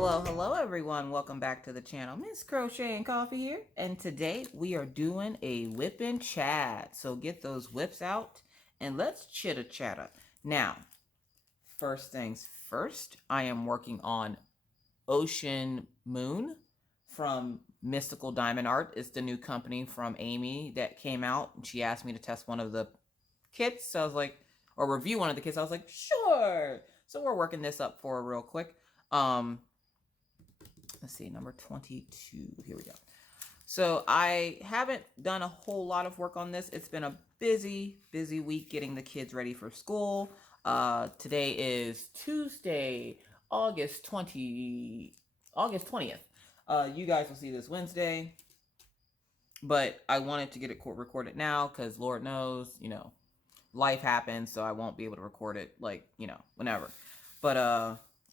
Hello everyone. Welcome back to the channel. Miss Crochet and Coffee here. And today we are doing a whip and chat. So get those whips out and let's chitter chatter. Now, first things first, I am working on Ocean Moon from Mystical Diamond Art. It's the new company from Amy that came out. And she asked me to test one of the kits. So I was like, or review one of the kits. I was like, sure. So we're working this up for real quick. Let's see, number 22. Here we go. So I haven't done a whole lot of work on this. It's been a busy week getting the kids ready for school. Today is Tuesday, August 20th. You guys will see this Wednesday. But I wanted to get it recorded now because Lord knows, life happens, so I won't be able to record it whenever. But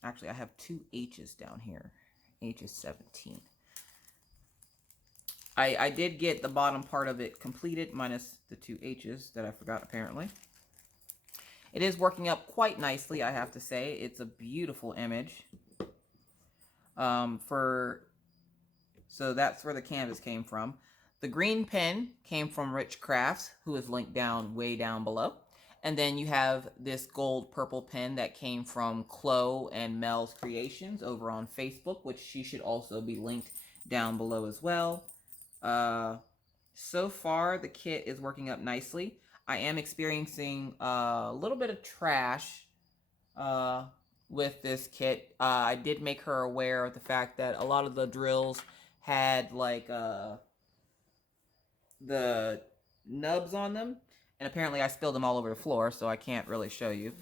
actually I have two H's down here. H is 17. I did get the bottom part of it completed, minus the two H's that I forgot apparently. It is working up quite nicely, I have to say. It's a beautiful image. So that's where the canvas came from. The green pen came from Rich Crafts, who is linked way down below. And then you have this gold purple pen that came from Chloe and Mel's Creations over on Facebook, which she should also be linked down below as well. So far, the kit is working up nicely. I am experiencing a little bit of trash with this kit. I did make her aware of the fact that a lot of the drills had like the nubs on them. And apparently I spilled them all over the floor, so I can't really show you.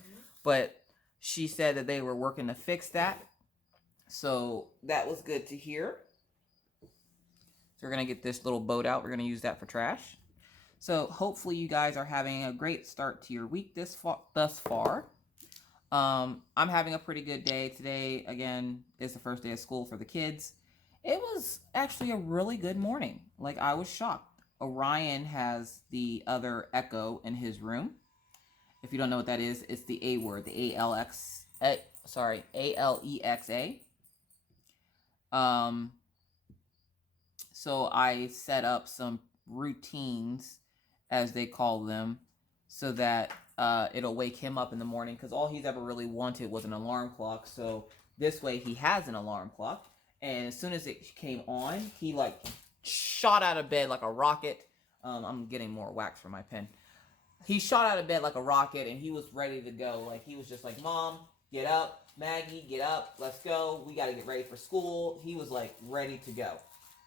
But she said that they were working to fix that. So that was good to hear. So we're going to get this little boat out. We're going to use that for trash. So hopefully you guys are having a great start to your week thus far. I'm having a pretty good day. Today, again, is the first day of school for the kids. It was actually a really good morning. Like, I was shocked. Orion has the other Echo in his room. If you don't know what that is, it's the A word, the A-L-E-X-A. So I set up some routines, as they call them, so that it'll wake him up in the morning, because all he's ever really wanted was an alarm clock. So this way he has an alarm clock, and as soon as it came on, he like shot out of bed like a rocket. I'm getting more wax for my pen. He shot out of bed like a rocket, and he was ready to go. Like, he was just like, Mom, get up. Maggie, get up. Let's go. We got to get ready for school. He was like ready to go.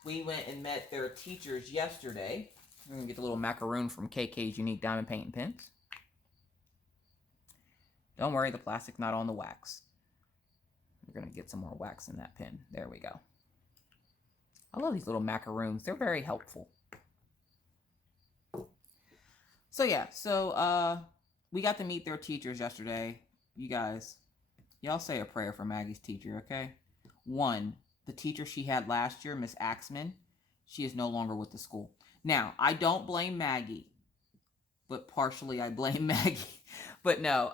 We went and met their teachers yesterday. I'm going to get the little macaroon from KK's Unique Diamond Paint and Pens. Don't worry, the plastic's not on the wax. We're going to get some more wax in that pen. There we go. I love these little macaroons. They're very helpful. So yeah, we got to meet their teachers yesterday. You guys, y'all say a prayer for Maggie's teacher, okay? One, the teacher she had last year, Miss Axman, she is no longer with the school. Now, I don't blame Maggie, but partially I blame Maggie. But no,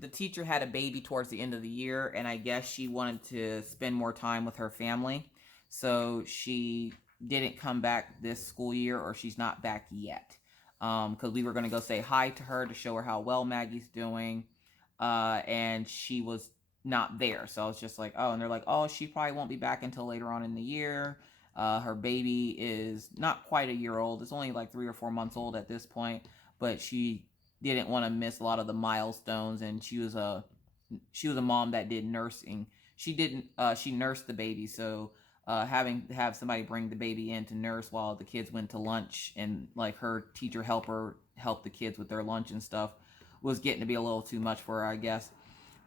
the teacher had a baby towards the end of the year, and I guess she wanted to spend more time with her family. So she didn't come back this school year, or she's not back yet. Because we were going to go say hi to her to show her how well Maggie's doing. And she was not there. So I was just like, oh, and they're like, oh, she probably won't be back until later on in the year. Her baby is not quite a year old. It's only like 3 or 4 months old at this point. But she didn't want to miss a lot of the milestones. And she was a mom that did nursing. She nursed the baby. So having to have somebody bring the baby in to nurse while the kids went to lunch, and like her teacher help the kids with their lunch and stuff, was getting to be a little too much for her, I guess.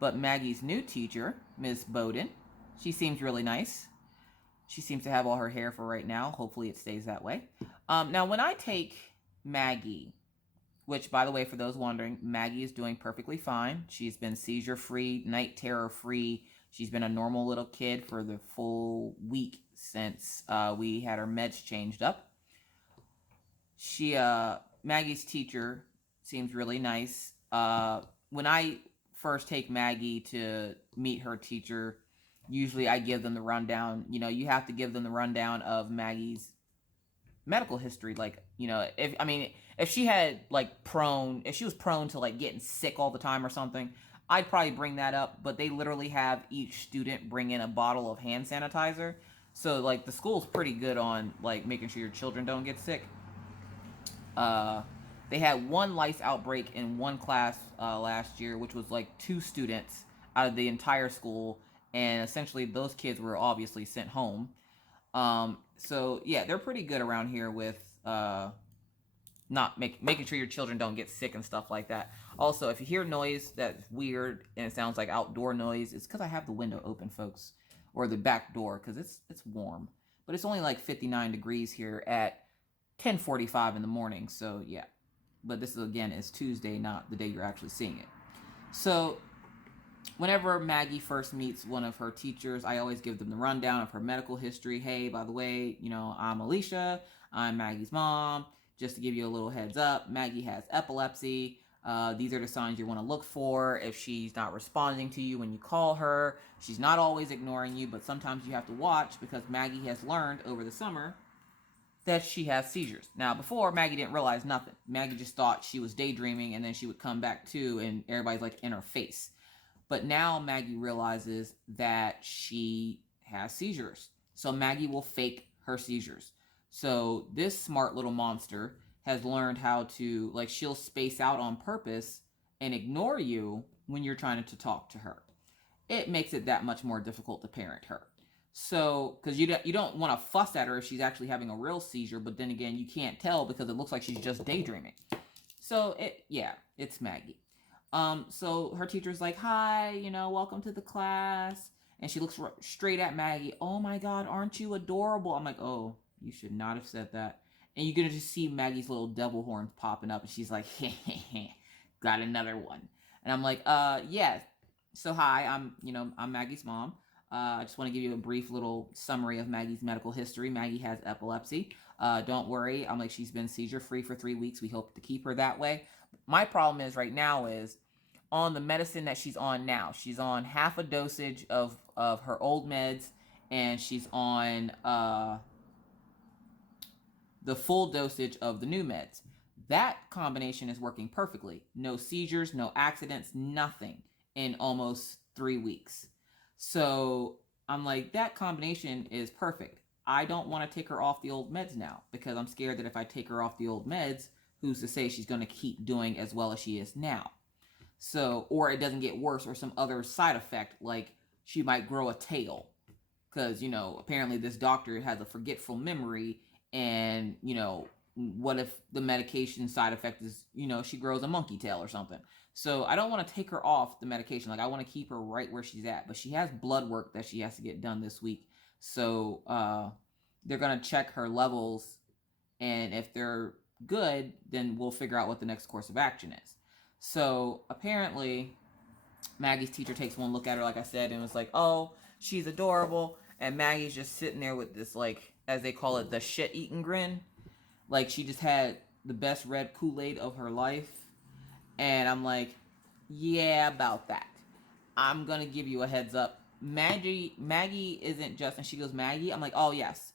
But Maggie's new teacher, Miss Bowden, she seems really nice. She seems to have all her hair for right now. Hopefully it stays that way. Now, when I take Maggie, which, by the way, for those wondering, Maggie is doing perfectly fine. She's been seizure-free, night terror-free. She's been a normal little kid for the full week since we had her meds changed up. Maggie's teacher seems really nice. When I first take Maggie to meet her teacher, usually I give them the rundown. You know, you have to give them the rundown of Maggie's medical history. Like, you know, if she had like if she was prone to like getting sick all the time or something, I'd probably bring that up. But they literally have each student bring in a bottle of hand sanitizer. So like the school's pretty good on like making sure your children don't get sick. uh they had one lice outbreak in one class last year, which was like two students out of the entire school, and essentially those kids were obviously sent home. So yeah, they're pretty good around here with not making sure your children don't get sick and stuff like that. Also, if you hear noise that's weird and it sounds like outdoor noise, it's because I have the window open, folks, or the back door, because it's warm. But it's only like 59 degrees here at 10:45 in the morning. So yeah, but this is again is Tuesday, not the day you're actually seeing it. So whenever Maggie first meets one of her teachers, I always give them the rundown of her medical history. Hey, by the way, you know, I'm Alicia. I'm Maggie's mom. Just to give you a little heads up, Maggie has epilepsy. These are the signs you want to look for. If she's not responding to you when you call her, she's not always ignoring you, but sometimes you have to watch because Maggie has learned over the summer that she has seizures. Now, before, Maggie didn't realize nothing. Maggie just thought she was daydreaming, and then she would come back to, and everybody's like in her face. But now Maggie realizes that she has seizures. So Maggie will fake her seizures. So this smart little monster has learned how to, like, she'll space out on purpose and ignore you when you're trying to talk to her. It makes it that much more difficult to parent her. So, because you don't want to fuss at her if she's actually having a real seizure, but then again, you can't tell because it looks like she's just daydreaming. So it's Maggie. So her teacher's like, "Hi, you know, welcome to the class," and she looks straight at Maggie. "Oh my God, aren't you adorable?" I'm like, "Oh, you should not have said that." And you're gonna just see Maggie's little devil horns popping up, and she's like, "Got another one." And I'm like, yeah. So hi, I'm Maggie's mom. I just want to give you a brief little summary of Maggie's medical history. Maggie has epilepsy. Don't worry. I'm like, she's been seizure free for 3 weeks. We hope to keep her that way. My problem is right now is on the medicine that she's on now. She's on half a dosage of her old meds, and she's on the full dosage of the new meds. That combination is working perfectly. No seizures, no accidents, nothing in almost 3 weeks. So I'm like, that combination is perfect. I don't want to take her off the old meds now because I'm scared that if I take her off the old meds, who's to say she's going to keep doing as well as she is now? So, or it doesn't get worse or some other side effect like she might grow a tail. Because, you know, apparently this doctor has a forgetful memory, and, you know, what if the medication side effect is, you know, she grows a monkey tail or something? So I don't want to take her off the medication. Like, I want to keep her right where she's at. But she has blood work that she has to get done this week. So they're going to check her levels. And if they're good, then we'll figure out what the next course of action is. So apparently Maggie's teacher takes one look at her, like I said, and was like, "Oh, she's adorable." And Maggie's just sitting there with this, like, as they call it, the shit-eating grin. Like, she just had the best red Kool-Aid of her life. And I'm like, yeah, about that. I'm going to give you a heads up. Maggie isn't just, and she goes, "Maggie?" I'm like, "Oh, yes.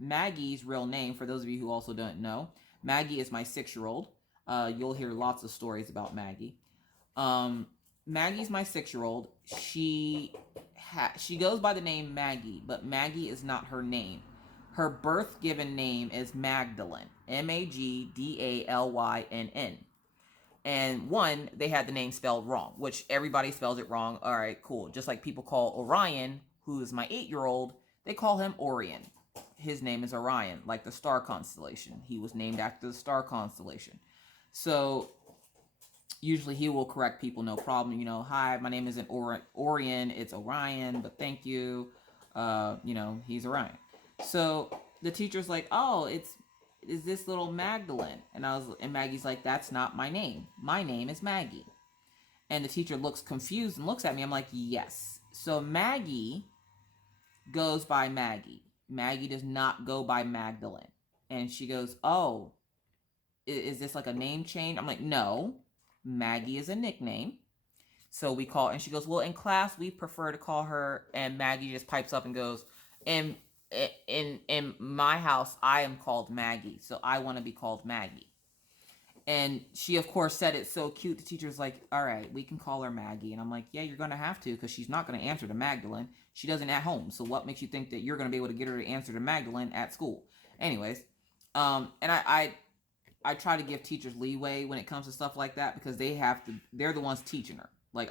Maggie's real name, for those of you who also don't know, Maggie is my 6-year-old. You'll hear lots of stories about Maggie. Maggie's my 6-year-old. She goes by the name Maggie, but Maggie is not her name. Her birth given name is Magdalene, Magdalyn. And one, they had the name spelled wrong, which everybody spells it wrong. All right, cool. Just like people call Orion, who is my 8-year-old, they call him Orion. His name is Orion, like the star constellation. He was named after the star constellation. So usually he will correct people, no problem. You know, "Hi, my name isn't Orion, it's Orion, but thank you." You know, he's Orion. So the teacher's like, "Oh, is this little Magdalene?" And Maggie's like, "That's not my name. My name is Maggie." And the teacher looks confused and looks at me. I'm like, "Yes. So Maggie goes by Maggie. Maggie does not go by Magdalene." And she goes, "Oh, is this like a name change?" I'm like, "No. Maggie is a nickname. So we call, and she goes, well, in class we prefer to call her, and Maggie just pipes up and goes, in in my house I am called Maggie, so I want to be called Maggie. And she, of course, said it so cute. The teacher's like, all right, we can call her Maggie. And I'm like, yeah, you're going to have to, because she's not going to answer to Magdalene. She doesn't at home. So what makes you think that you're going to be able to get her to answer to Magdalene at school? Anyways, and I try to give teachers leeway when it comes to stuff like that, because they're the ones teaching her. Like,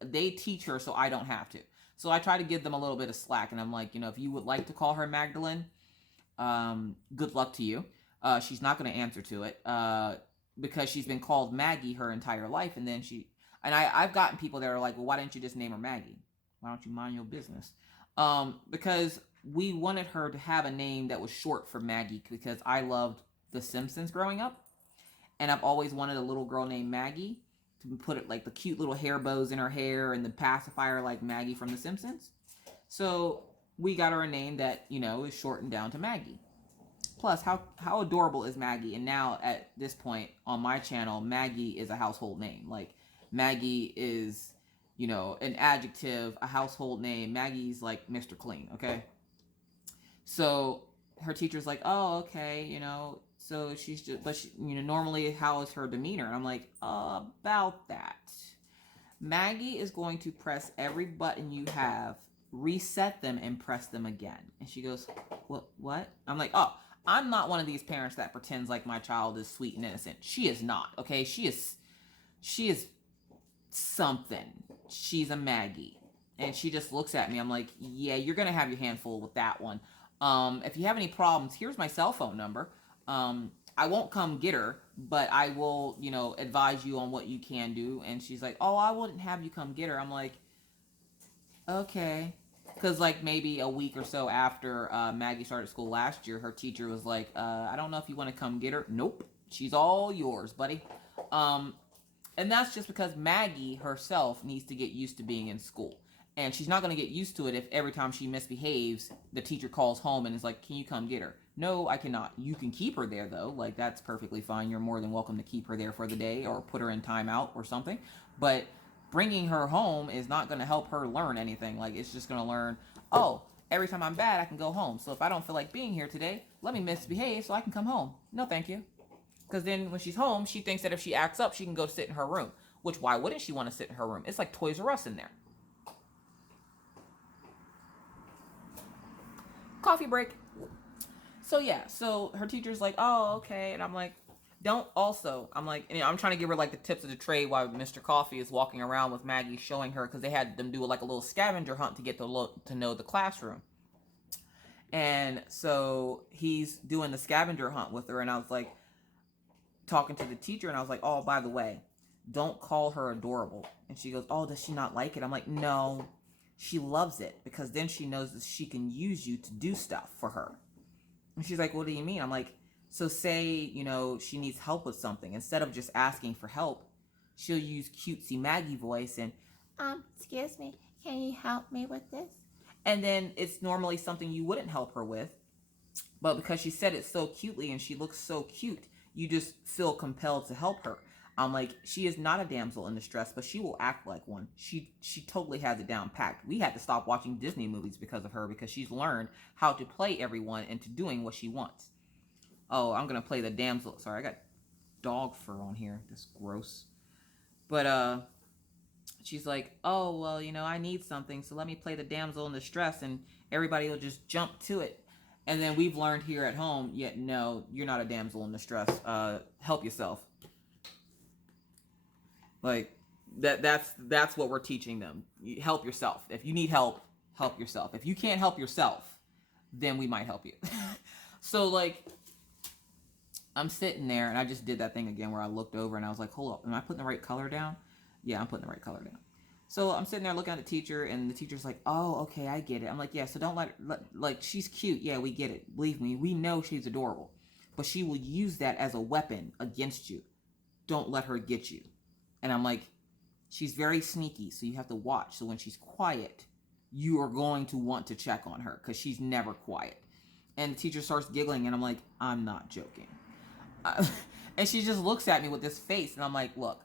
they teach her, so I don't have to. So I try to give them a little bit of slack. And I'm like, if you would like to call her Magdalene, good luck to you. She's not going to answer to it. Because she's been called Maggie her entire life. And then I've gotten people that are like, well, why didn't you just name her Maggie? Why don't you mind your business? Because we wanted her to have a name that was short for Maggie, because I loved The Simpsons growing up. And I've always wanted a little girl named Maggie, to put it like the cute little hair bows in her hair and the pacifier like Maggie from The Simpsons. So we got her a name that, is shortened down to Maggie. Plus, how adorable is Maggie? And now at this point on my channel, Maggie is a household name. Like, Maggie is, an adjective, a household name. Maggie's like Mr. Clean, okay? So her teacher's like, oh, okay, so she's just, but normally how is her demeanor? And I'm like, about that. Maggie is going to press every button you have, reset them, and press them again. And she goes, what? I'm like, oh, I'm not one of these parents that pretends like my child is sweet and innocent. She is not, okay? She is something. She's a Maggie. And she just looks at me. I'm like, yeah, you're going to have your handful with that one. If you have any problems, here's my cell phone number. I won't come get her, but I will, advise you on what you can do. And she's like, oh, I wouldn't have you come get her. I'm like, okay. Because, like, maybe a week or so after Maggie started school last year, her teacher was like, I don't know if you want to come get her. Nope. She's all yours, buddy. And that's just because Maggie herself needs to get used to being in school. And she's not going to get used to it if every time she misbehaves, the teacher calls home and is like, can you come get her? No, I cannot. You can keep her there, though. Like, that's perfectly fine. You're more than welcome to keep her there for the day or put her in timeout or something. But bringing her home is not going to help her learn anything. Like, it's just going to learn, oh, every time I'm bad, I can go home. So if I don't feel like being here today, let me misbehave so I can come home. No, thank you. Because then when she's home, she thinks that if she acts up, she can go sit in her room. Which, why wouldn't she want to sit in her room? It's like Toys R Us in there. Coffee break. So yeah, so her teacher's like, oh, okay. And I'm like, I'm like, I'm trying to give her like the tips of the trade while Mr. Coffee is walking around with Maggie, showing her, because they had them do like a little scavenger hunt to get to know the classroom. And so he's doing the scavenger hunt with her, and I was like, talking to the teacher, and I was like, oh, by the way, don't call her adorable. And she goes, oh, does she not like it? I'm like, no, she loves it, because then she knows that she can use you to do stuff for her. And she's like, what do you mean? I'm like, so say, she needs help with something. Instead of just asking for help, she'll use cutesy Maggie voice and, excuse me, can you help me with this? And then it's normally something you wouldn't help her with. But because she said it so cutely and she looks so cute, you just feel compelled to help her. I'm like, she is not a damsel in distress, but she will act like one. She totally has it down packed. We had to stop watching Disney movies because of her, because she's learned how to play everyone into doing what she wants. Oh, I'm going to play the damsel. Sorry, I got dog fur on here. That's gross. But she's like, oh, well, I need something, so let me play the damsel in distress, and everybody will just jump to it. And then we've learned here at home, yet no, you're not a damsel in distress. Help yourself. Like, that's what we're teaching them. Help yourself. If you need help, help yourself. If you can't help yourself, then we might help you. So, like, I'm sitting there, and I just did that thing again where I looked over, and I was like, hold up, am I putting the right color down? Yeah, I'm putting the right color down. So I'm sitting there looking at the teacher, and the teacher's like, oh, okay, I get it. I'm like, yeah, so don't like, she's cute. Yeah, we get it. Believe me, we know she's adorable. But she will use that as a weapon against you. Don't let her get you. And I'm like, she's very sneaky, so you have to watch. So when she's quiet, you are going to want to check on her, because she's never quiet. And the teacher starts giggling, and I'm like, I'm not joking. And she just looks at me with this face, and I'm like, look,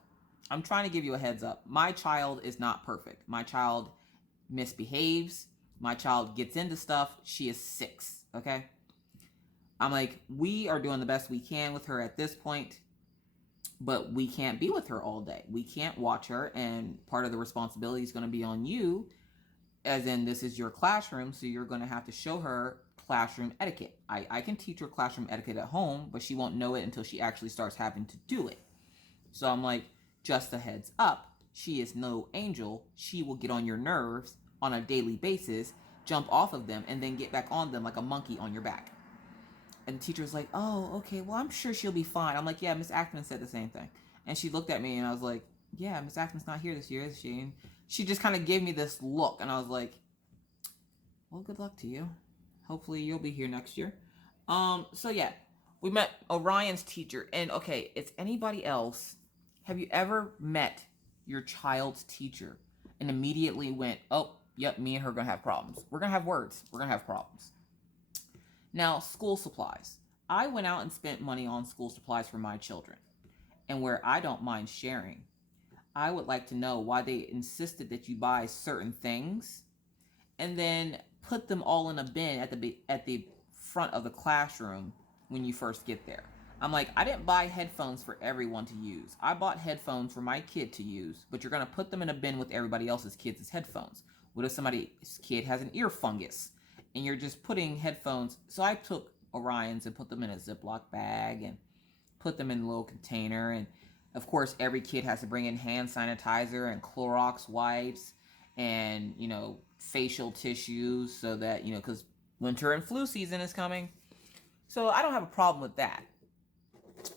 I'm trying to give you a heads up. My child is not perfect. My child misbehaves. My child gets into stuff. She is 6, okay? I'm like, we are doing the best we can with her at this point, but we can't be with her all day. We can't watch her, and part of the responsibility is going to be on you, as in this is your classroom, so you're going to have to show her classroom etiquette. I can teach her classroom etiquette at home, but she won't know it until she actually starts having to do it. So I'm like, just a heads up, she is no angel. She will get on your nerves on a daily basis, jump off of them, and then get back on them like a monkey on your back. And the teacher was like, oh, okay, well, I'm sure she'll be fine. I'm like, yeah, Miss Ackman said the same thing. And she looked at me, and I was like, yeah, Miss Ackman's not here this year, is she? And she just kind of gave me this look, and I was like, well, good luck to you. Hopefully you'll be here next year. So yeah, we met Orion's teacher. And okay, it's anybody else. Have you ever met your child's teacher and immediately went, oh, yep, me and her are going to have problems. We're going to have words. We're going to have problems. Now, school supplies. I went out and spent money on school supplies for my children. And where I don't mind sharing, I would like to know why they insisted that you buy certain things and then put them all in a bin at the front of the classroom when you first get there. I'm like, I didn't buy headphones for everyone to use. I bought headphones for my kid to use, but you're going to put them in a bin with everybody else's kids' headphones. What if somebody's kid has an ear fungus and you're just putting headphones? So I took Orion's and put them in a Ziploc bag and put them in a little container. And of course, every kid has to bring in hand sanitizer and Clorox wipes and, facial tissues so that, because winter and flu season is coming. So I don't have a problem with that.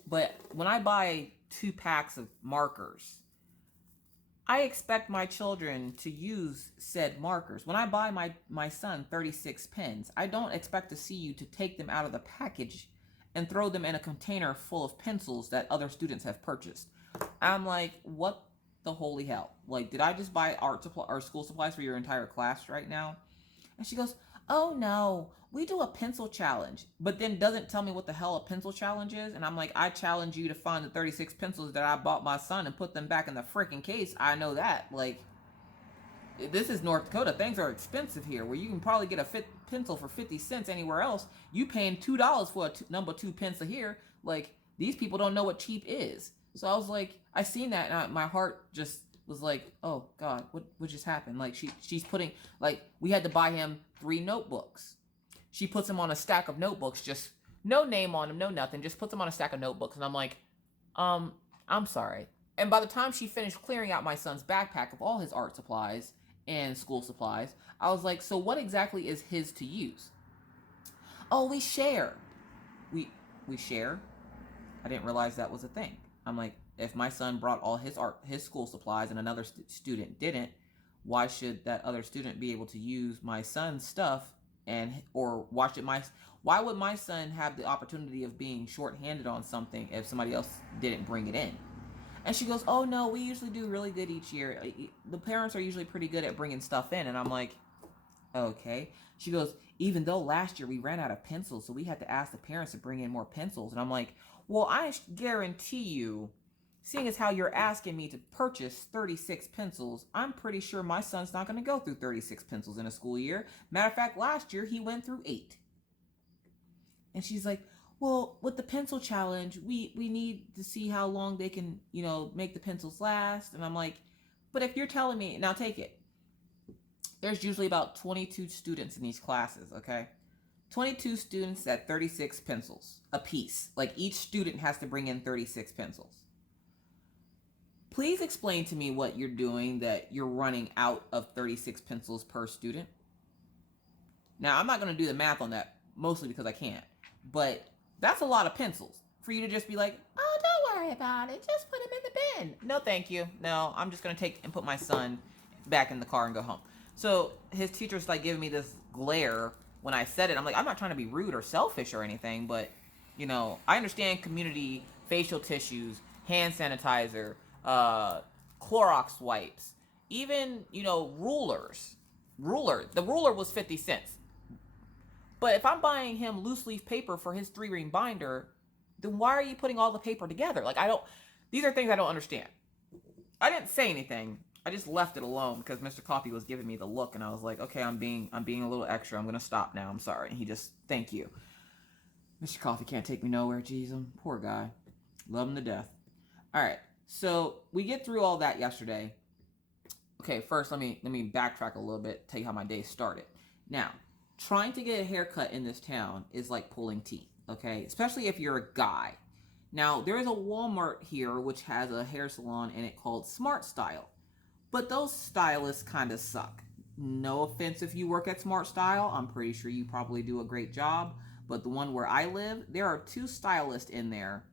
But when I buy 2 packs of markers, I expect my children to use said markers. When I buy my son 36 pens, I don't expect to see you to take them out of the package and throw them in a container full of pencils that other students have purchased. I'm like, what the holy hell? Like, did I just buy art supply or school supplies for your entire class right now? And she goes, oh no, we do a pencil challenge, but then doesn't tell me what the hell a pencil challenge is. And I'm like, I challenge you to find the 36 pencils that I bought my son and put them back in the freaking case. I know that. Like, this is North Dakota. Things are expensive here, where you can probably get a pencil for 50 cents anywhere else. You paying $2 for a number 2 pencil here. Like, these people don't know what cheap is. So I was like, I seen that, and my heart just was like, oh God, what just happened? Like, she's putting, like, we had to buy him 3 notebooks. She puts him on a stack of notebooks, just no name on them, no nothing, just puts him on a stack of notebooks. And I'm like, I'm sorry. And by the time she finished clearing out my son's backpack of all his art supplies and school supplies, I was like, so what exactly is his to use? Oh, we share. We share? I didn't realize that was a thing. I'm like, if my son brought all his school supplies and another student didn't, why should that other student be able to use my son's stuff or watch it? Why would my son have the opportunity of being shorthanded on something if somebody else didn't bring it in? And she goes, oh no, we usually do really good each year. The parents are usually pretty good at bringing stuff in. And I'm like, okay. She goes, even though last year we ran out of pencils, so we had to ask the parents to bring in more pencils. And I'm like, well, I guarantee you, seeing as how you're asking me to purchase 36 pencils, I'm pretty sure my son's not going to go through 36 pencils in a school year. Matter of fact, last year he went through 8. And she's like, well, with the pencil challenge, we need to see how long they can, make the pencils last. And I'm like, but if you're telling me, now take it. There's usually about 22 students in these classes, okay? 22 students at 36 pencils a piece. Like, each student has to bring in 36 pencils. Please explain to me what you're doing that you're running out of 36 pencils per student. Now, I'm not going to do the math on that, mostly because I can't. But that's a lot of pencils for you to just be like, oh, don't worry about it. Just put them in the bin. No, thank you. No, I'm just going to take and put my son back in the car and go home. So his teacher's like giving me this glare when I said it. I'm like, I'm not trying to be rude or selfish or anything, but, I understand community, facial tissues, hand sanitizer, Clorox wipes, even, rulers. The ruler was 50 cents. But if I'm buying him loose leaf paper for his 3-ring binder, then why are you putting all the paper together? Like, these are things I don't understand. I didn't say anything. I just left it alone because Mr. Coffee was giving me the look, and I was like, okay, I'm being a little extra. I'm gonna stop now. I'm sorry. And he just, thank you. Mr. Coffee can't take me nowhere. Jeez, him, poor guy. Love him to death. All right, so we get through all that yesterday. Okay, first let me backtrack a little bit. Tell you how my day started. Now, trying to get a haircut in this town is like pulling teeth. Okay, especially if you're a guy. Now, there is a Walmart here which has a hair salon in it called Smart Style. But those stylists kind of suck. No offense if you work at Smart Style. I'm pretty sure you probably do a great job. But the one where I live, there are 2 stylists in there.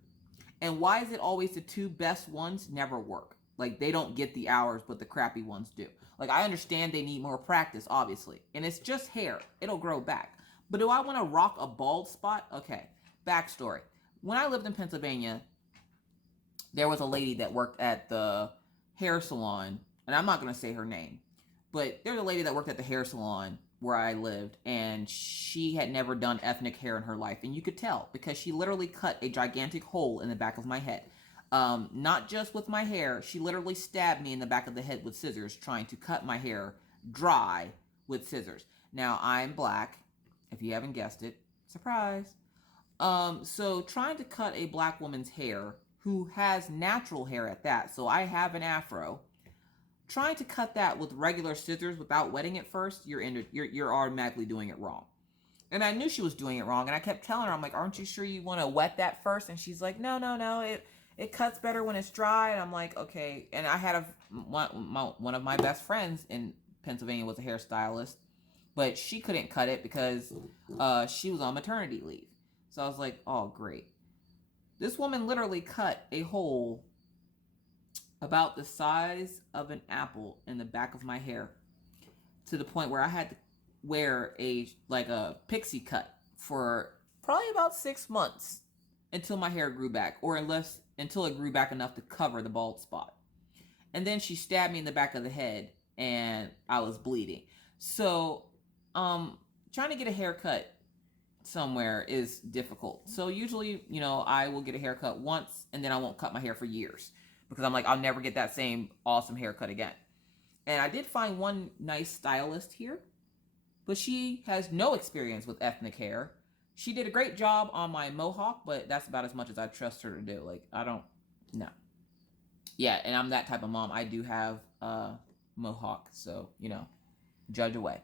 And why is it always the 2 best ones never work? Like, they don't get the hours, but the crappy ones do. Like, I understand they need more practice, obviously. And it's just hair. It'll grow back. But do I want to rock a bald spot? Okay, backstory. When I lived in Pennsylvania, there was a lady that worked at the hair salon, and I'm not going to say her name, but there's a lady that worked at the hair salon where I lived, and she had never done ethnic hair in her life, and you could tell because she literally cut a gigantic hole in the back of my head. Not just with my hair, she literally stabbed me in the back of the head with scissors trying to cut my hair dry with scissors. Now, I'm black, if you haven't guessed it. Surprise. So trying to cut a black woman's hair who has natural hair at that, so I have an afro, trying to cut that with regular scissors without wetting it first, you're automatically doing it wrong. And I knew she was doing it wrong, and I kept telling her, I'm like, aren't you sure you want to wet that first? And she's like, no, it cuts better when it's dry. And I'm like, okay. And I had one of my best friends in Pennsylvania was a hairstylist, but she couldn't cut it because she was on maternity leave. So I was like, oh, great. This woman literally cut a hole about the size of an apple in the back of my hair to the point where I had to wear a pixie cut for probably about 6 months until my hair grew back, or until it grew back enough to cover the bald spot. And then she stabbed me in the back of the head and I was bleeding. So trying to get a haircut somewhere is difficult. So usually, I will get a haircut once and then I won't cut my hair for years because I'm like, I'll never get that same awesome haircut again. And I did find one nice stylist here, but she has no experience with ethnic hair. She did a great job on my mohawk, but that's about as much as I trust her to do. Like, no. Yeah, and I'm that type of mom. I do have a mohawk, so, judge away.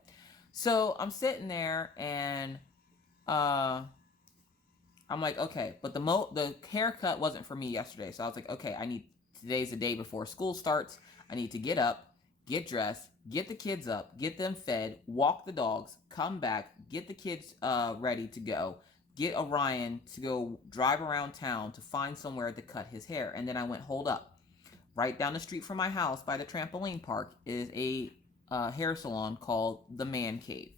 So I'm sitting there and I'm like, okay, but the haircut wasn't for me yesterday. So I was like, okay, today's the day before school starts. I need to get up, get dressed, get the kids up, get them fed, walk the dogs, come back, get the kids ready to go, get Orion to go drive around town to find somewhere to cut his hair. And then I went, hold up. Right down the street from my house by the trampoline park is a hair salon called the Man Cave.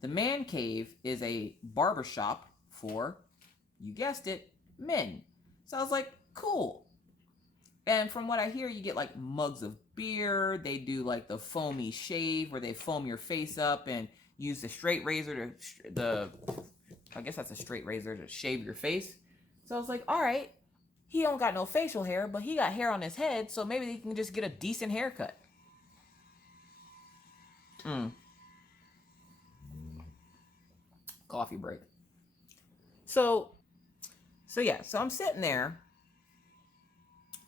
The Man Cave is a barbershop for, you guessed it, men. So I was like, cool. And from what I hear, you get like mugs of beer. They do like the foamy shave where they foam your face up and use the straight razor I guess that's a straight razor to shave your face. So I was like, all right, he don't got no facial hair, but he got hair on his head, so maybe he can just get a decent haircut. Coffee break. So I'm sitting there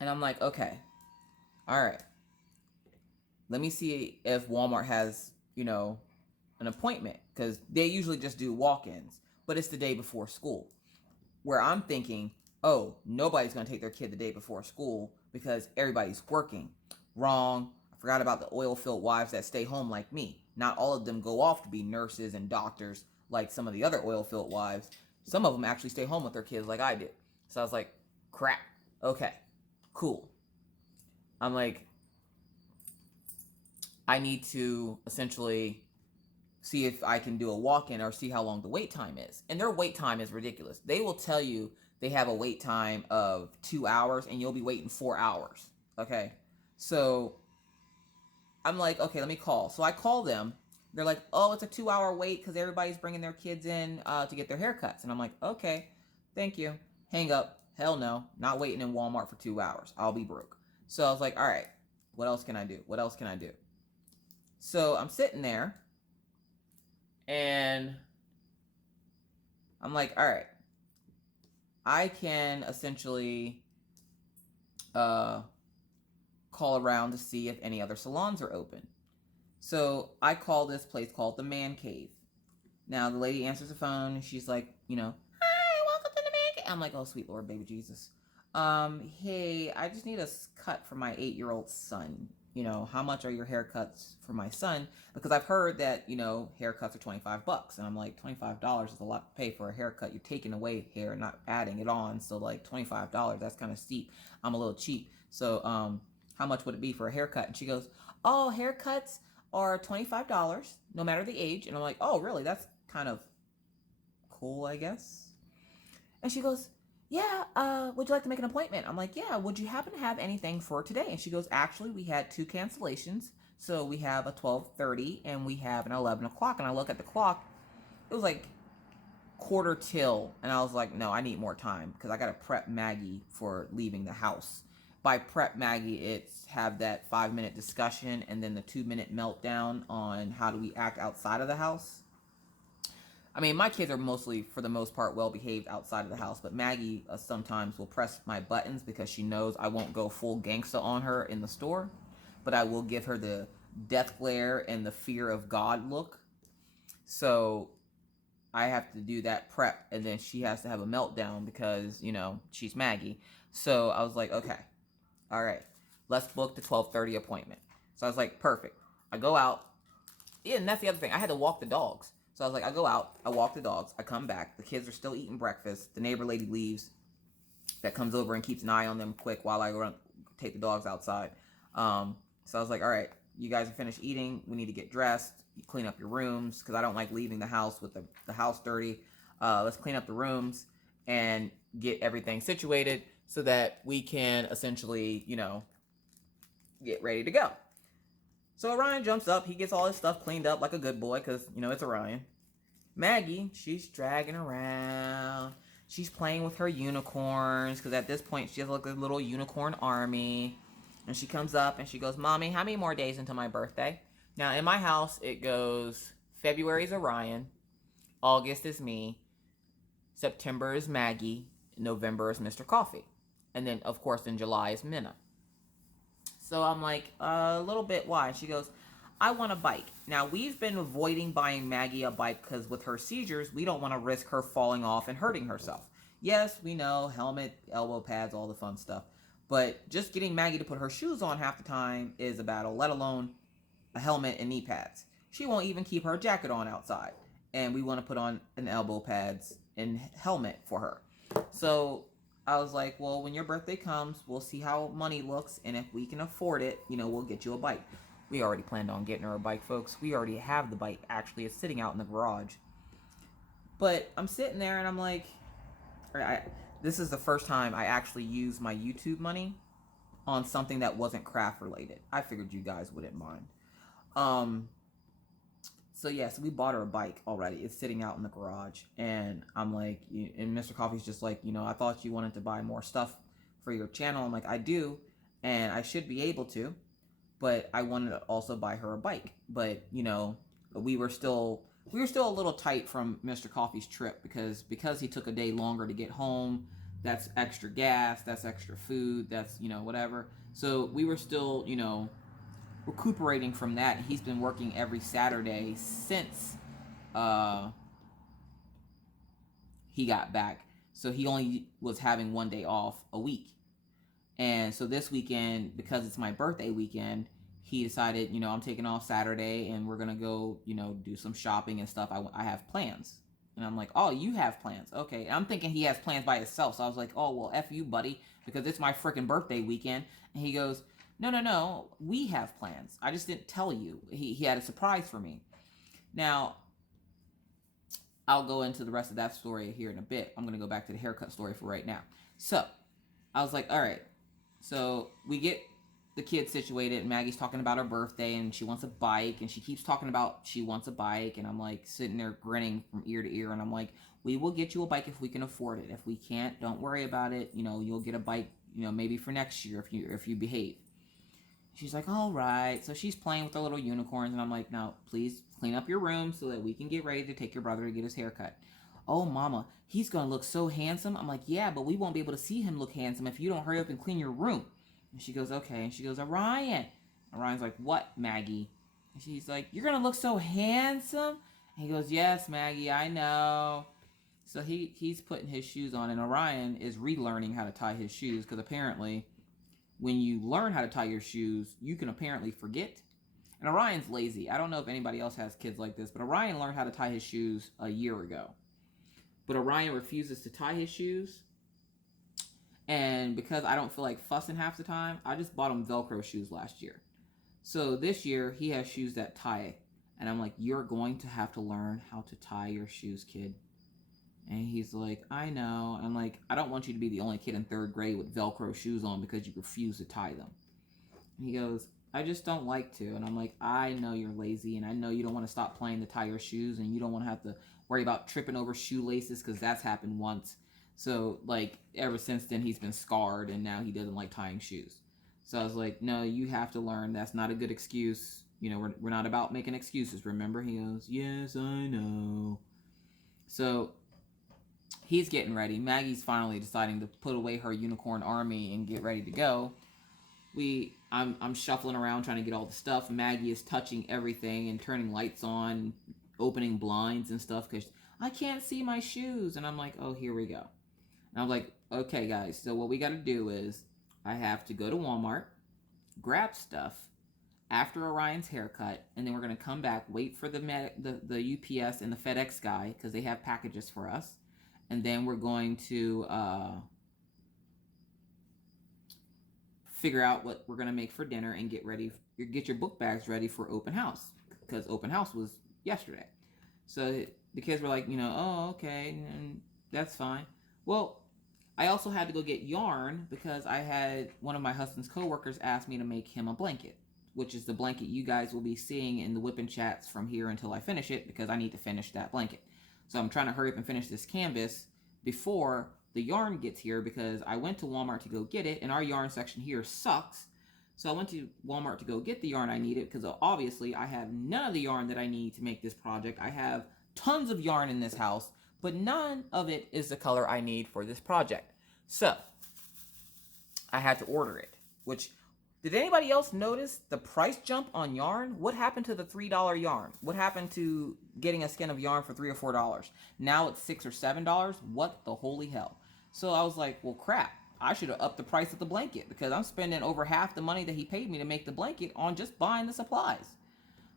and I'm like, okay, all right, let me see if Walmart has, an appointment, because they usually just do walk-ins, but it's the day before school, where I'm thinking, oh, nobody's going to take their kid the day before school because everybody's working. Wrong. I forgot about the oil-filled wives that stay home like me. Not all of them go off to be nurses and doctors like some of the other oil-filled wives. Some of them actually stay home with their kids like I did. So I was like, crap. Okay, cool. I'm like, I need to essentially see if I can do a walk-in or see how long the wait time is. And their wait time is ridiculous. They will tell you they have a wait time of 2 hours and you'll be waiting 4 hours. Okay. So I'm like, okay, let me call. So I call them. They're like, oh, it's a 2-hour wait because everybody's bringing their kids in to get their haircuts. And I'm like, okay, thank you. Hang up. Hell no. Not waiting in Walmart for 2 hours. I'll be broke. So I was like, all right, what else can I do? What else can I do? So I'm sitting there and I'm like, all right, I can essentially call around to see if any other salons are open. So I call this place called the Man Cave. Now the lady answers the phone and she's like, hi, welcome to the Man Cave. I'm like, oh sweet Lord, baby Jesus. Hey, I just need a cut for my 8-year-old son. How much are your haircuts for my son? Because I've heard that, haircuts are $25. And I'm like, $25 is a lot to pay for a haircut. You're taking away hair, not adding it on. So like $25, that's kind of steep. I'm a little cheap. So, how much would it be for a haircut? And she goes, oh, haircuts are $25, no matter the age. And I'm like, oh, really? That's kind of cool, I guess. And she goes, yeah, would you like to make an appointment? I'm like, yeah, would you happen to have anything for today? And she goes, actually, we had 2 cancellations. So we have a 12:30 and we have an 11 o'clock. And I look at the clock. It was like quarter till. And I was like, no, I need more time because I got to prep Maggie for leaving the house. By prep Maggie, it's have that 5-minute discussion and then the 2-minute meltdown on how do we act outside of the house. I mean, my kids are mostly, for the most part, well behaved outside of the house, but Maggie sometimes will press my buttons because she knows I won't go full gangsta on her in the store, but I will give her the death glare and the fear of God look. So I have to do that prep, and then she has to have a meltdown because, she's Maggie. So I was like, okay, all right, let's book the 12:30 appointment. So I was like, perfect. I go out. Yeah, and that's the other thing. I had to walk the dogs. So I was like, I go out, I walk the dogs, I come back. The kids are still eating breakfast. The neighbor lady leaves. That comes over and keeps an eye on them quick while I run, take the dogs outside. So I was like, all right, you guys are finished eating. We need to get dressed. You clean up your rooms because I don't like leaving the house with the house dirty. Let's clean up the rooms and get everything situated so that we can essentially, get ready to go. So Orion jumps up. He gets all his stuff cleaned up like a good boy because, it's Orion. Maggie, she's dragging around. She's playing with her unicorns because at this point she has like a little unicorn army. And she comes up and she goes, Mommy, how many more days until my birthday? Now, in my house, it goes February is Orion, August is me, September is Maggie, November is Mr. Coffee. And then, of course, in July is Minna. So I'm like, a little bit, why? She goes, I want a bike. Now, we've been avoiding buying Maggie a bike because with her seizures, we don't want to risk her falling off and hurting herself. Yes, we know, helmet, elbow pads, all the fun stuff. But just getting Maggie to put her shoes on half the time is a battle, let alone a helmet and knee pads. She won't even keep her jacket on outside. And we want to put on an elbow pads and helmet for her. So I was like, well, when your birthday comes, we'll see how money looks. And if we can afford it, we'll get you a bike. We already planned on getting her a bike, folks. We already have the bike. Actually, it's sitting out in the garage. But I'm sitting there and I'm like, this is the first time I actually used my YouTube money on something that wasn't craft related. I figured you guys wouldn't mind. So yes, we bought her a bike already. It's sitting out in the garage. And I'm like, and Mr. Coffee's just like, I thought you wanted to buy more stuff for your channel. I'm like, I do. And I should be able to. But I wanted to also buy her a bike. But, we were still a little tight from Mr. Coffee's trip because he took a day longer to get home. That's extra gas, that's extra food, that's, whatever. So we were still, recuperating from that. He's been working every Saturday since he got back. So he only was having one day off a week. And so this weekend, because it's my birthday weekend, he decided, I'm taking off Saturday and we're going to go, do some shopping and stuff. I have plans. And I'm like, oh, you have plans. Okay. And I'm thinking he has plans by himself. So I was like, oh, well, F you, buddy, because it's my freaking birthday weekend. And he goes, no, we have plans. I just didn't tell you. He had a surprise for me. Now, I'll go into the rest of that story here in a bit. I'm going to go back to the haircut story for right now. So I was like, all right. So we get the kids situated, and Maggie's talking about her birthday, and she wants a bike, and she keeps talking about she wants a bike, and I'm like sitting there grinning from ear to ear, and I'm like, we will get you a bike if we can afford it. If we can't, don't worry about it. You'll get a bike, maybe for next year if you behave. She's like, all right. So she's playing with the little unicorns, and I'm like, no, please clean up your room so that we can get ready to take your brother to get his haircut. Oh, mama, he's going to look so handsome. I'm like, yeah, but we won't be able to see him look handsome if you don't hurry up and clean your room. And she goes, okay. And she goes, Orion. Orion's like, what, Maggie? And she's like, you're going to look so handsome? And he goes, yes, Maggie, I know. So he's putting his shoes on, and Orion is relearning how to tie his shoes, because apparently when you learn how to tie your shoes, you can apparently forget. And Orion's lazy. I don't know if anybody else has kids like this, but Orion learned how to tie his shoes a year ago. But Orion refuses to tie his shoes. And because I don't feel like fussing half the time, I just bought him Velcro shoes last year. So this year, he has shoes that tie. And I'm like, you're going to have to learn how to tie your shoes, kid. And he's like, I know. And I'm like, I don't want you to be the only kid in 3rd grade with Velcro shoes on because you refuse to tie them. And he goes, I just don't like to. And I'm like, I know you're lazy, and I know you don't want to stop playing to tie your shoes, and you don't want to have to worry about tripping over shoelaces, because that's happened once. So, like, ever since then, he's been scarred, and now he doesn't like tying shoes. So I was like, no, you have to learn. That's not a good excuse. We're not about making excuses, remember? He goes, yes, I know. So he's getting ready. Maggie's finally deciding to put away her unicorn army and get ready to go. I'm shuffling around trying to get all the stuff. Maggie is touching everything and turning lights on, opening blinds and stuff, because I can't see my shoes. And I'm like, oh, here we go. And I'm like, okay, guys, so what we got to do is I have to go to Walmart, grab stuff after Orion's haircut, and then we're going to come back, wait for the UPS and the FedEx guy, because they have packages for us. And then we're going to figure out what we're going to make for dinner and get your book bags ready for open house, because open house was yesterday. So the kids were like, oh, okay, and that's fine. Well, I also had to go get yarn, because I had one of my husband's coworkers ask me to make him a blanket, which is the blanket you guys will be seeing in the whipping chats from here until I finish it, because I need to finish that blanket. So I'm trying to hurry up and finish this canvas before the yarn gets here, because I went to Walmart to go get it, and our yarn section here sucks. So I went to Walmart to go get the yarn I needed, because obviously I have none of the yarn that I need to make this project. I have tons of yarn in this house, but none of it is the color I need for this project. So I had to order it, which... Did anybody else notice the price jump on yarn? What happened to the $3 yarn? What happened to getting a skein of yarn for $3 or $4? Now it's $6 or $7? What the holy hell? So I was like, well, crap. I should have upped the price of the blanket, because I'm spending over half the money that he paid me to make the blanket on just buying the supplies.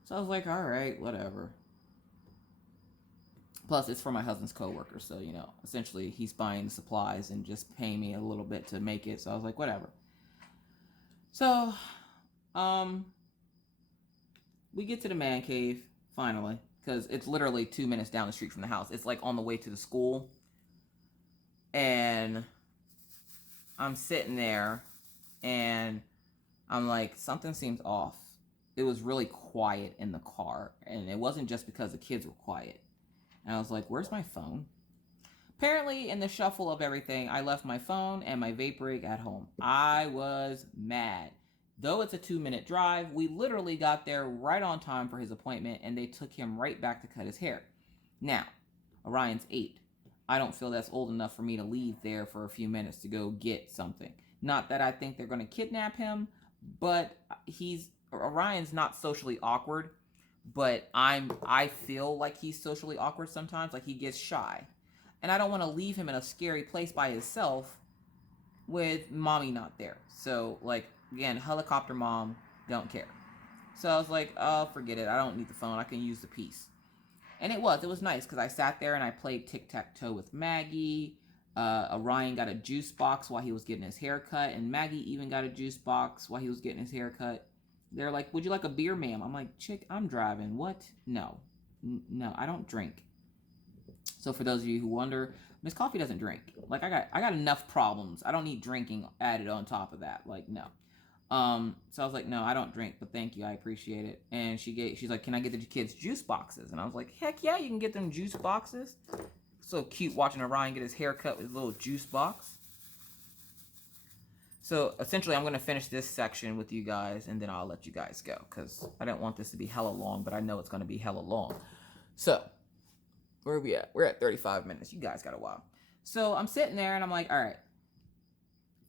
So I was like, all right, whatever. Plus, it's for my husband's coworker, so, essentially he's buying the supplies and just paying me a little bit to make it. So I was like, whatever. So, we get to the man cave, finally, because it's literally 2 minutes down the street from the house. It's like on the way to the school, and I'm sitting there, and I'm like, something seems off. It was really quiet in the car, and it wasn't just because the kids were quiet. And I was like, where's my phone? Apparently, in the shuffle of everything, I left my phone and my vape rig at home. I was mad. Though it's a 2-minute drive, we literally got there right on time for his appointment, and they took him right back to cut his hair. Now, Orion's 8. I don't feel that's old enough for me to leave there for a few minutes to go get something. Not that I think they're going to kidnap him, but Orion's not socially awkward, but I feel like he's socially awkward sometimes, like he gets shy. And I don't want to leave him in a scary place by himself with mommy not there. So, like, again, helicopter mom, don't care. So I was like, oh, forget it. I don't need the phone. I can use the piece. And it was nice, because I sat there and I played tic-tac-toe with Maggie. Orion got a juice box while he was getting his hair cut, and Maggie even got a juice box while he was getting his hair cut. They're like, would you like a beer, ma'am? I'm like, chick, I'm driving. What? No, I don't drink. So for those of you who wonder, Miss Coffee doesn't drink. Like, I got enough problems. I don't need drinking added on top of that. Like, no. So I was like, no, I don't drink, but thank you, I appreciate it. And she's like, can I get the kids juice boxes? And I was like, heck yeah, you can get them juice boxes. So cute watching Orion get his hair cut with his little juice box. So essentially, I'm going to finish this section with you guys, and then I'll let you guys go, because I don't want this to be hella long, but I know it's going to be hella long. So, where are we at? We're at 35 minutes. You guys got a while. So I'm sitting there, and I'm like, all right,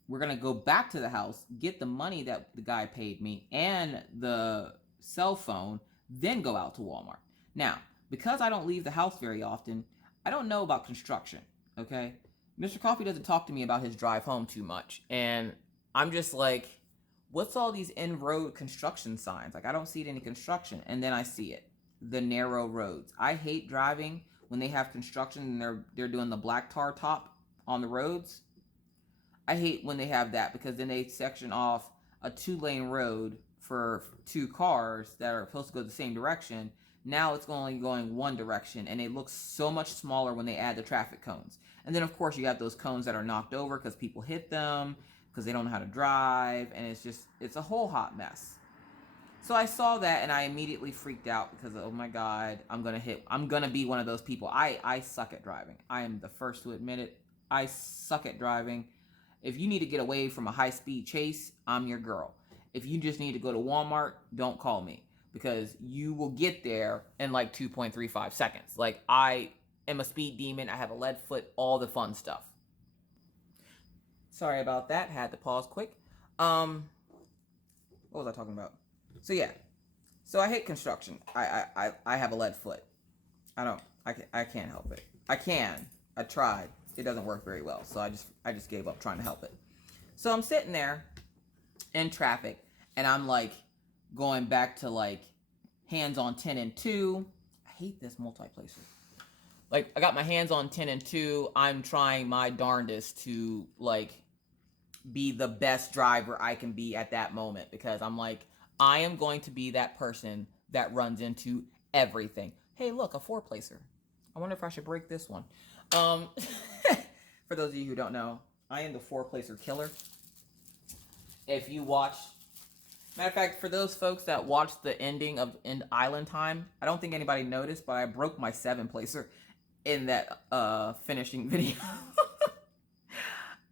we're going to go back to the house, get the money that the guy paid me, and the cell phone, then go out to Walmart. Now, because I don't leave the house very often, I don't know about construction, okay? Mr. Coffee doesn't talk to me about his drive home too much, and I'm just like, what's all these in-road construction signs? Like, I don't see any construction, and then I see it. The narrow roads. I hate driving when they have construction and they're doing the black tar top on the roads. I hate when they have that, because then they section off a 2-lane road for 2 cars that are supposed to go the same direction. Now it's only going one direction, and it looks so much smaller when they add the traffic cones. And then, of course, you have those cones that are knocked over because people hit them, because they don't know how to drive, and it's a whole hot mess. So I saw that, and I immediately freaked out, because, oh my God, I'm gonna be one of those people. I suck at driving. I am the first to admit it. I suck at driving. If you need to get away from a high-speed chase, I'm your girl. If you just need to go to Walmart, don't call me, because you will get there in like 2.35 seconds. Like, I am a speed demon. I have a lead foot, all the fun stuff. Sorry about that. Had to pause quick. What was I talking about? So yeah. So I hate construction. I have a lead foot. I can't help it. I tried. It doesn't work very well. So I just gave up trying to help it. So I'm sitting there in traffic, and I'm like going back to like hands on 10 and 2. I hate this multiplacer. Like, I got my hands on 10 and 2. I'm trying my darndest to like be the best driver I can be at that moment, because I'm like, I am going to be that person that runs into everything. Hey, look, a 4-placer. I wonder if I should break this one. For those of you who don't know, I am the 4-placer killer. If you watch, matter of fact, for those folks that watched the ending of End Island Time, I don't think anybody noticed, but I broke my 7-placer in that finishing video.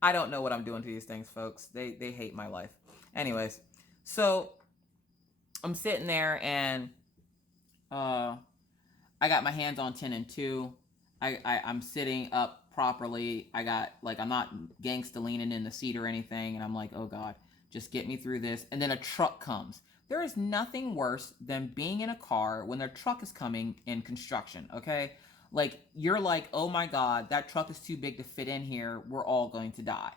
I don't know what I'm doing to these things, folks. They hate my life. Anyways, so I'm sitting there, and I got my hands on 10 and 2. I'm sitting up properly. I got, like, I'm not gangsta leaning in the seat or anything, and I'm like, oh God, just get me through this. And then a truck comes. There is nothing worse than being in a car when their truck is coming in construction, okay? Like, you're like, oh my God, that truck is too big to fit in here. We're all going to die.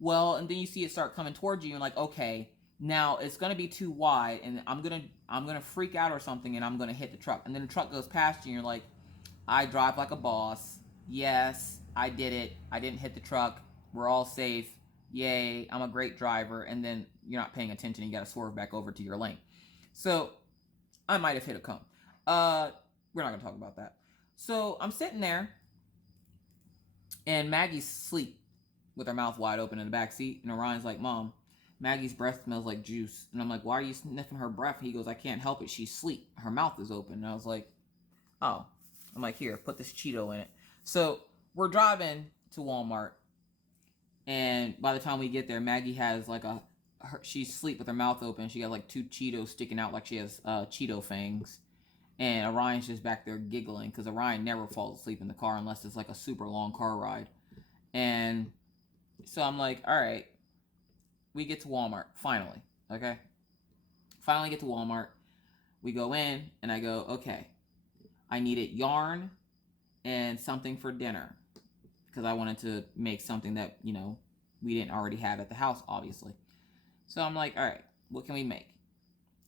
Well, and then you see it start coming towards you, and like, okay, now it's going to be too wide, and I'm going to freak out or something, and I'm going to hit the truck. And then the truck goes past you, and you're like, I drive like a boss. Yes, I did it. I didn't hit the truck. We're all safe. Yay, I'm a great driver. And then you're not paying attention. You got to swerve back over to your lane. So I might have hit a cone. We're not going to talk about that. So I'm sitting there, and Maggie's asleep with her mouth wide open in the back seat. And Orion's like, Mom, Maggie's breath smells like juice. And I'm like, why are you sniffing her breath? He goes, I can't help it. She's asleep. Her mouth is open. And I was like, oh. I'm like, here, put this Cheeto in it. So we're driving to Walmart, and by the time we get there, Maggie has like she's asleep with her mouth open. She got like 2 Cheetos sticking out like she has Cheeto fangs. And Orion's just back there giggling, because Orion never falls asleep in the car unless it's like a super long car ride. And so I'm like, all right, we get to Walmart, finally, okay? Finally get to Walmart. We go in, and I go, okay, I needed yarn and something for dinner, because I wanted to make something that, you know, we didn't already have at the house, obviously. So I'm like, all right, what can we make?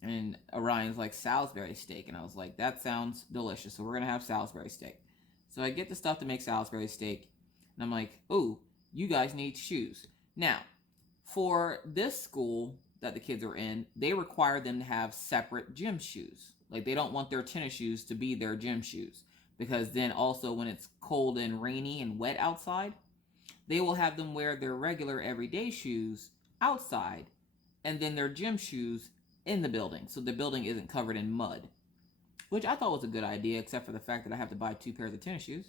And Orion's like, Salisbury steak. And I was like, that sounds delicious. So we're going to have Salisbury steak. So I get the stuff to make Salisbury steak. And I'm like, oh, you guys need shoes. Now, for this school that the kids are in, they require them to have separate gym shoes. Like, they don't want their tennis shoes to be their gym shoes, because then also when it's cold and rainy and wet outside, they will have them wear their regular everyday shoes outside, and then their gym shoes in the building, so the building isn't covered in mud, which I thought was a good idea, except for the fact that I have to buy 2 pairs of tennis shoes.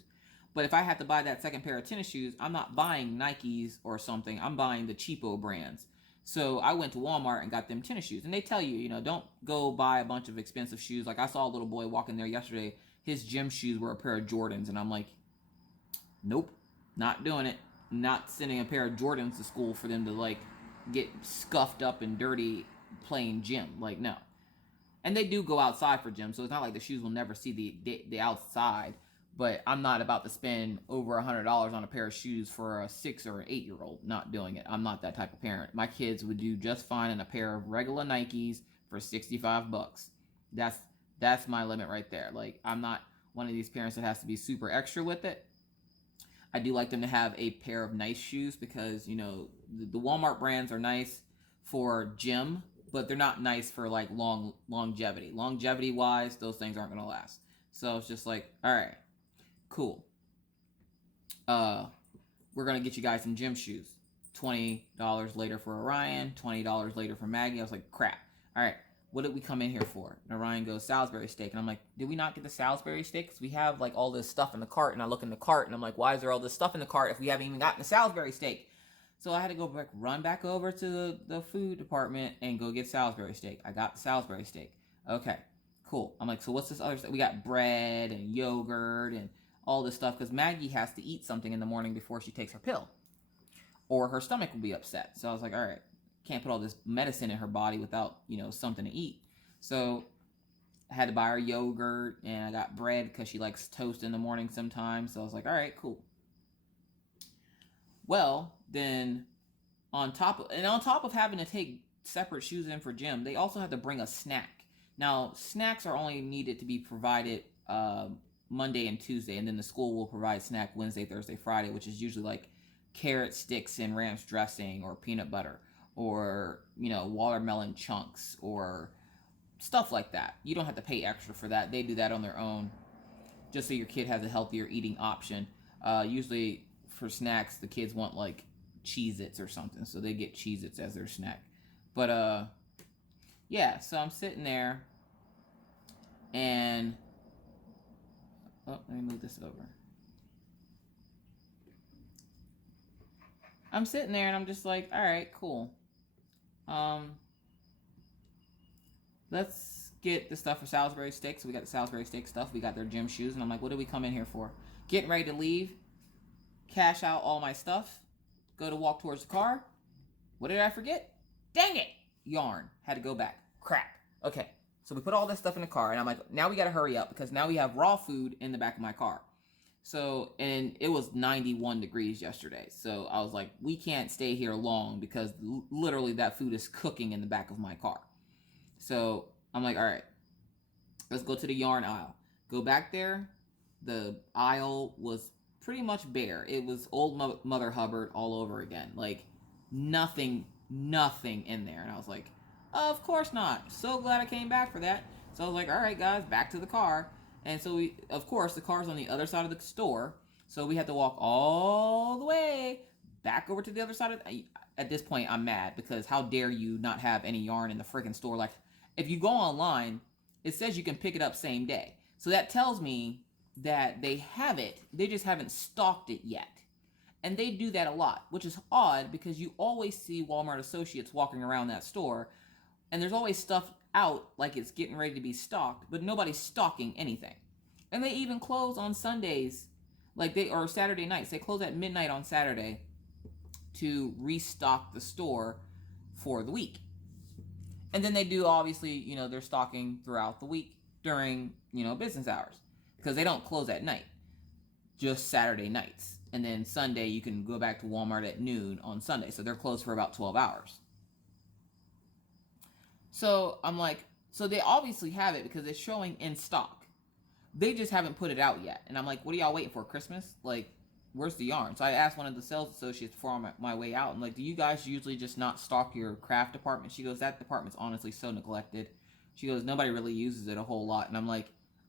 But if I had to buy that second pair of tennis shoes, I'm not buying Nikes or something. I'm buying the cheapo brands. So I went to Walmart and got them tennis shoes. And they tell you, don't go buy a bunch of expensive shoes. Like I saw a little boy walking there yesterday. His gym shoes were a pair of Jordans. And I'm like, nope, not doing it. Not sending a pair of Jordans to school for them to like get scuffed up and dirty playing gym. Like, no. And they do go outside for gym. So it's not like the shoes will never see the outside. But I'm not about to spend over $100 on a pair of shoes for a 6 or an 8-year-old. Not doing it. I'm not that type of parent. My kids would do just fine in a pair of regular Nikes for $65. That's my limit right there. Like, I'm not one of these parents that has to be super extra with it. I do like them to have a pair of nice shoes because, the Walmart brands are nice for gym, but they're not nice for like longevity. Longevity wise, those things aren't going to last. So it's just like, all right. Cool. We're gonna get you guys some gym shoes. $20 later for Orion, $20 later for Maggie. I was like, crap. All right, what did we come in here for? And Orion goes, Salisbury steak. And I'm like, did we not get the Salisbury steak? Because we have like all this stuff in the cart. And I look in the cart and I'm like, why is there all this stuff in the cart if we haven't even gotten the Salisbury steak? So I had to run back over to the food department and go get Salisbury steak. I got the Salisbury steak. Okay, cool. I'm like, so what's this other stuff? We got bread and yogurt and all this stuff because Maggie has to eat something in the morning before she takes her pill or her stomach will be upset. So I was like, all right, can't put all this medicine in her body without, something to eat. So I had to buy her yogurt and I got bread because she likes toast in the morning sometimes. So I was like, all right, cool. Well, then on top of having to take separate shoes in for gym, they also have to bring a snack. Now, snacks are only needed to be provided Monday and Tuesday, and then the school will provide snack Wednesday, Thursday, Friday, which is usually like carrot sticks and ranch dressing or peanut butter or, watermelon chunks or stuff like that. You don't have to pay extra for that. They do that on their own just so your kid has a healthier eating option. Usually for snacks, the kids want like Cheez-Its or something, so they get Cheez-Its as their snack. But, yeah, so I'm sitting there and... Oh, let me move this over. I'm sitting there and I'm just like, all right, cool. Let's get the stuff for Salisbury steak. So we got the Salisbury steak stuff. We got their gym shoes. And I'm like, what did we come in here for? Getting ready to leave. Cash out all my stuff. Go to walk towards the car. What did I forget? Dang it! Yarn. Had to go back. Crap. Okay. So we put all this stuff in the car, and I'm like, now we got to hurry up because now we have raw food in the back of my car. So, and it was 91 degrees yesterday. So I was like, we can't stay here long because literally that food is cooking in the back of my car. So I'm like, all right, let's go to the yarn aisle. Go back there. The aisle was pretty much bare. It was old Mother Hubbard all over again. Like nothing in there. And I was like, of course not. So glad I came back for that. So I was like, all right, guys, back to the car. And so we, of course, the car's on the other side of the store. So we had to walk all the way back over to the other side of at this point, I'm mad because how dare you not have any yarn in the freaking store? Like, if you go online, it says you can pick it up same day. So that tells me that they have it. They just haven't stocked it yet. And they do that a lot, which is odd because you always see Walmart associates walking around that store. And there's always stuff out like it's getting ready to be stocked, but nobody's stocking anything. And they even close on Sundays, or Saturday nights. They close at midnight on Saturday to restock the store for the week. And then they do, obviously, they're stocking throughout the week during, business hours. Because they don't close at night, just Saturday nights. And then Sunday, you can go back to Walmart at noon on Sunday. So they're closed for about 12 hours. So I'm like, so they obviously have it because it's showing in stock. They just haven't put it out yet. And I'm like, what are y'all waiting for? Christmas? Like, where's the yarn? So I asked one of the sales associates before on my way out. I'm like, do you guys usually just not stock your craft department? She goes, that department's honestly so neglected. She goes, nobody really uses it a whole lot. And I'm like,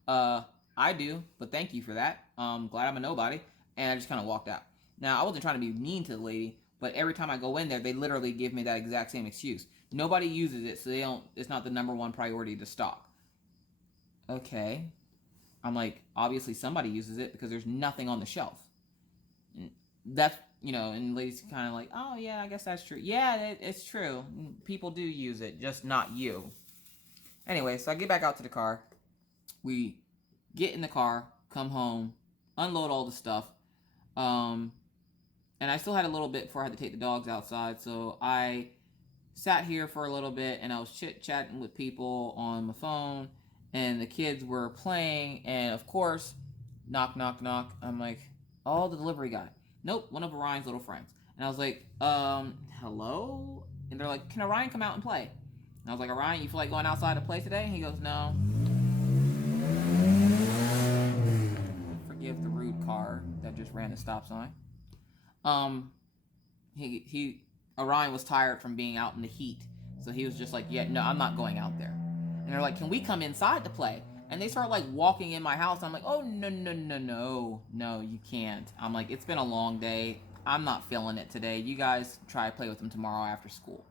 I do, but thank you for that. Glad I'm a nobody. And I just kind of walked out. Now, I wasn't trying to be mean to the lady, but every time I go in there, they literally give me that exact same excuse. Nobody uses it, so it's not the number one priority to stock. Okay. I'm like, obviously somebody uses it because there's nothing on the shelf. That's, and the lady's kind of like, oh yeah, I guess that's true. Yeah, it's true. People do use it, just not you. Anyway, so I get back out to the car. We get in the car, come home, unload all the stuff. And I still had a little bit before I had to take the dogs outside. So I sat here for a little bit and I was chit-chatting with people on my phone. And the kids were playing. And of course, knock, knock, knock. I'm like, oh, the delivery guy. Nope, one of Orion's little friends. And I was like, hello? And they're like, can Orion come out and play? And I was like, Orion, you feel like going outside to play today? And he goes, no. Forgive the rude car that just ran the stop sign. Orion was tired from being out in the heat. So he was just like, yeah, no, I'm not going out there. And they're like, can we come inside to play? And they start like walking in my house. I'm like, oh, no, you can't. I'm like, it's been a long day. I'm not feeling it today. You guys try to play with them tomorrow after school.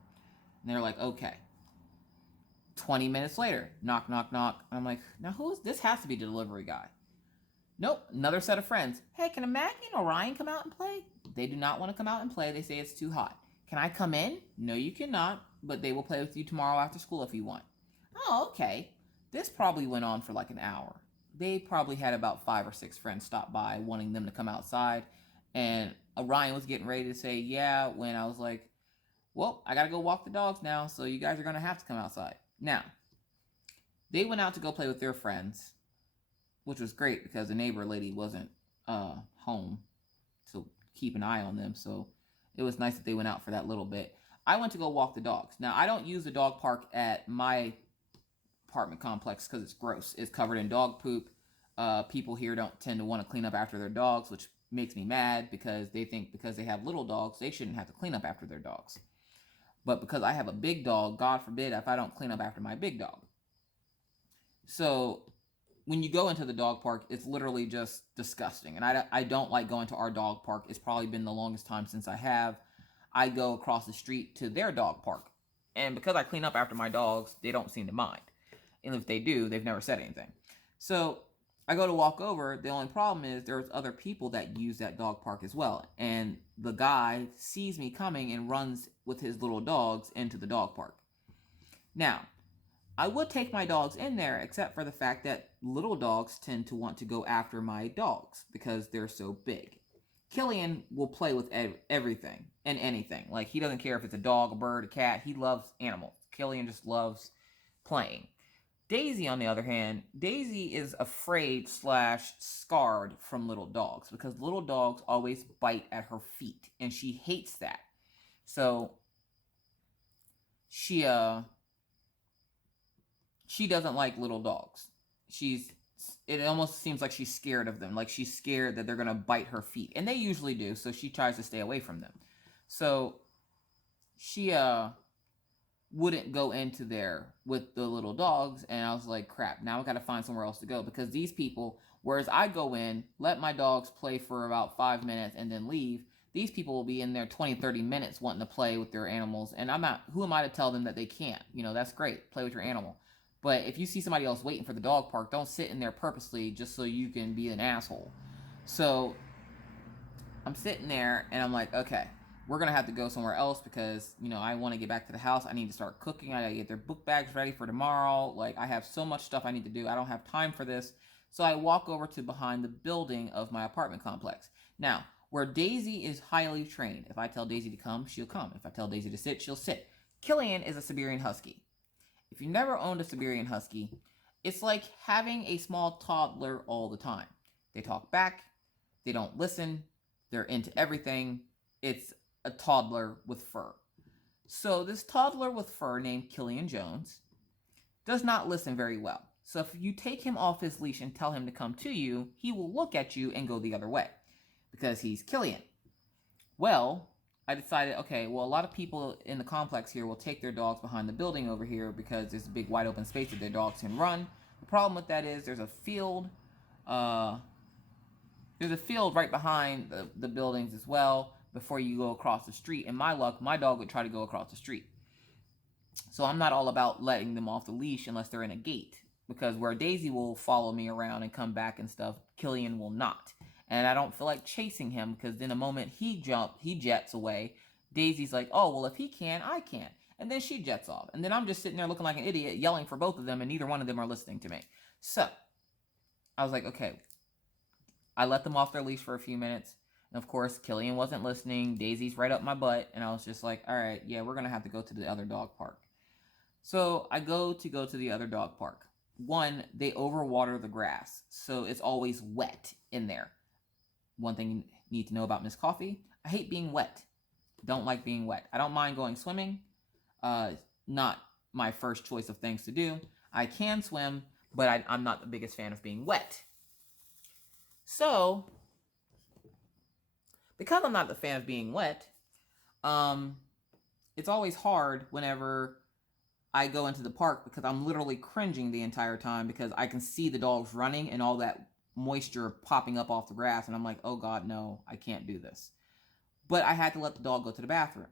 And they're like, okay. 20 minutes later, knock, knock, knock. I'm like, now who is this? Has to be the delivery guy. Nope, another set of friends. Hey, can Maggie and Orion come out and play? They do not want to come out and play. They say it's too hot. Can I come in? No, you cannot, but they will play with you tomorrow after school if you want. Oh, okay. This probably went on for like an hour. They probably had about 5 or 6 friends stop by wanting them to come outside. And Orion was getting ready to say, yeah, when I was like, well, I got to go walk the dogs now, so you guys are going to have to come outside. Now, they went out to go play with their friends, which was great because the neighbor lady wasn't home to keep an eye on them. So it was nice that they went out for that little bit. I went to go walk the dogs. Now, I don't use the dog park at my apartment complex because it's gross. It's covered in dog poop. People here don't tend to want to clean up after their dogs, which makes me mad because they think because they have little dogs, they shouldn't have to clean up after their dogs. But because I have a big dog, God forbid if I don't clean up after my big dog. So when you go into the dog park, it's literally just disgusting. And I don't like going to our dog park. It's probably been the longest time since I have. I go across the street to their dog park. And because I clean up after my dogs, they don't seem to mind. And if they do, they've never said anything. So I go to walk over. The only problem is there's other people that use that dog park as well. And the guy sees me coming and runs with his little dogs into the dog park. Now, I would take my dogs in there, except for the fact that little dogs tend to want to go after my dogs because they're so big. Killian will play with everything and anything. Like, he doesn't care if it's a dog, a bird, a cat. He loves animals. Killian just loves playing. Daisy, on the other hand, Daisy is afraid / scarred from little dogs because little dogs always bite at her feet, and she hates that. So she doesn't like little dogs. It almost seems like she's scared of them. Like she's scared that they're going to bite her feet. And they usually do, so she tries to stay away from them. So she wouldn't go into there with the little dogs. And I was like, crap, now I got to find somewhere else to go. Because these people, whereas I go in, let my dogs play for about 5 minutes and then leave, these people will be in there 20, 30 minutes wanting to play with their animals. And who am I to tell them that they can't? That's great. Play with your animal. But if you see somebody else waiting for the dog park, don't sit in there purposely just so you can be an asshole. So I'm sitting there and I'm like, okay, we're going to have to go somewhere else because, I want to get back to the house. I need to start cooking. I got to get their book bags ready for tomorrow. Like, I have so much stuff I need to do. I don't have time for this. So I walk over to behind the building of my apartment complex. Now, where Daisy is highly trained. If I tell Daisy to come, she'll come. If I tell Daisy to sit, she'll sit. Killian is a Siberian Husky. If you've never owned a Siberian Husky, it's like having a small toddler all the time. They talk back. They don't listen. They're into everything. It's a toddler with fur. So this toddler with fur named Killian Jones does not listen very well. So if you take him off his leash and tell him to come to you, he will look at you and go the other way because he's Killian. Well, I decided, okay, well, a lot of people in the complex here will take their dogs behind the building over here because there's a big wide open space that their dogs can run. The problem with that is there's a field. There's a field right behind the buildings as well before you go across the street. And my luck, my dog would try to go across the street. So I'm not all about letting them off the leash unless they're in a gate. because where Daisy will follow me around and come back and stuff, Killian will not. And I don't feel like chasing him, because then the moment he jets away, Daisy's like, oh, well, if he can, I can. And then she jets off. And then I'm just sitting there looking like an idiot, yelling for both of them, and neither one of them are listening to me. So I was like, okay. I let them off their leash for a few minutes. And of course, Killian wasn't listening. Daisy's right up my butt. And I was just like, all right, yeah, we're going to have to go to the other dog park. So I go to the other dog park. One, they overwater the grass, so it's always wet in there. One thing you need to know about Miss Coffee, I hate being wet. Don't like being wet. I don't mind going swimming. Not my first choice of things to do. I can swim, but I'm not the biggest fan of being wet. So, because I'm not the fan of being wet, it's always hard whenever I go into the park, because I'm literally cringing the entire time, because I can see the dogs running and all that moisture popping up off the grass, and I'm like, oh God, no, I can't do this. But I had to let the dog go to the bathroom.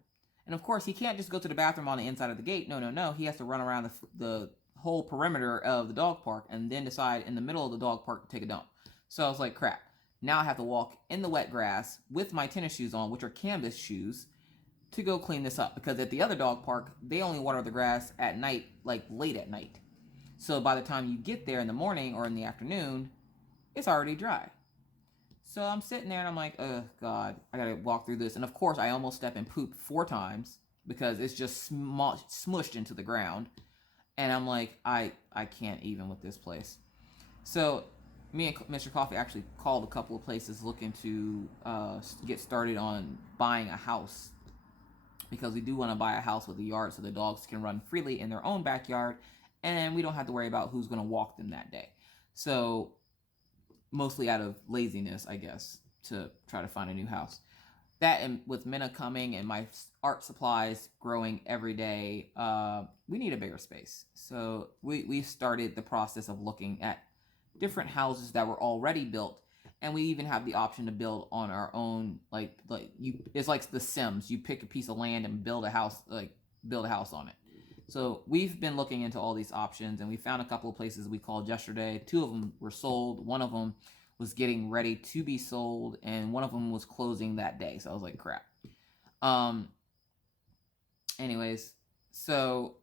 And of course, he can't just go to the bathroom on the inside of the gate. No. He has to run around the whole perimeter of the dog park and then decide in the middle of the dog park to take a dump. So I was like, crap. Now I have to walk in the wet grass with my tennis shoes on, which are canvas shoes, to go clean this up, because at the other dog park, they only water the grass at night, like late at night. So by the time you get there in the morning or in the afternoon, it's already dry. So I'm sitting there and I'm like, oh God, I gotta walk through this. And of course, I almost step and poop 4 times because it's just smushed into the ground. And I'm like, I can't even with this place. So me and Mr. Coffee actually called a couple of places looking to get started on buying a house, because we do want to buy a house with a yard so the dogs can run freely in their own backyard, and we don't have to worry about who's going to walk them that day. So mostly out of laziness, I guess, to try to find a new house. That, and with Minna coming and my art supplies growing every day, we need a bigger space. So we started the process of looking at different houses that were already built. And we even have the option to build on our own, it's like The Sims. You pick a piece of land and build a house on it. So we've been looking into all these options, and we found a couple of places we called yesterday. 2 of them were sold. One of them was getting ready to be sold, and one of them was closing that day. So I was like, crap. Anyways, so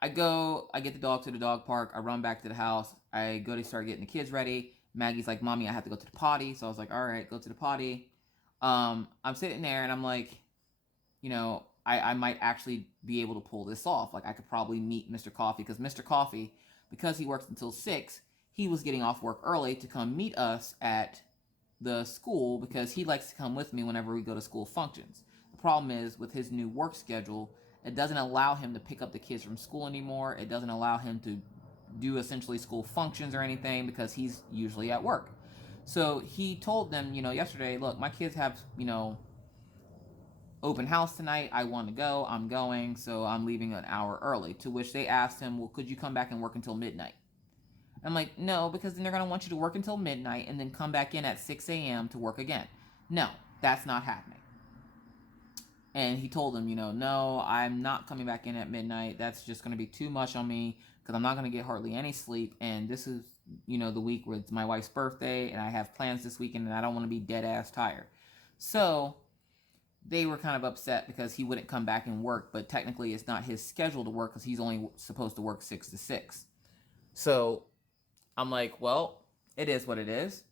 I get the dog to the dog park. I run back to the house. I go to start getting the kids ready. Maggie's like, Mommy, I have to go to the potty. So I was like, all right, go to the potty. I'm sitting there and I'm like, I might actually be able to pull this off. Like, I could probably meet Mr. Coffee, because Mr. Coffee, because he works until 6, he was getting off work early to come meet us at the school, because he likes to come with me whenever we go to school functions. The problem is, with his new work schedule, it doesn't allow him to pick up the kids from school anymore. It doesn't allow him to do essentially school functions or anything, because he's usually at work. So he told them, yesterday, look, my kids have, open house tonight. I want to go. I'm going. So I'm leaving an hour early. To which they asked him, well, could you come back and work until midnight? I'm like, no, because then they're going to want you to work until midnight and then come back in at 6 a.m. to work again. No, that's not happening. And he told them, no, I'm not coming back in at midnight. That's just going to be too much on me, because I'm not going to get hardly any sleep. And this is, the week where it's my wife's birthday, and I have plans this weekend, and I don't want to be dead ass tired. So they were kind of upset because he wouldn't come back and work, but technically it's not his schedule to work, because he's only supposed to work 6 to 6. So I'm like, well, it is what it is.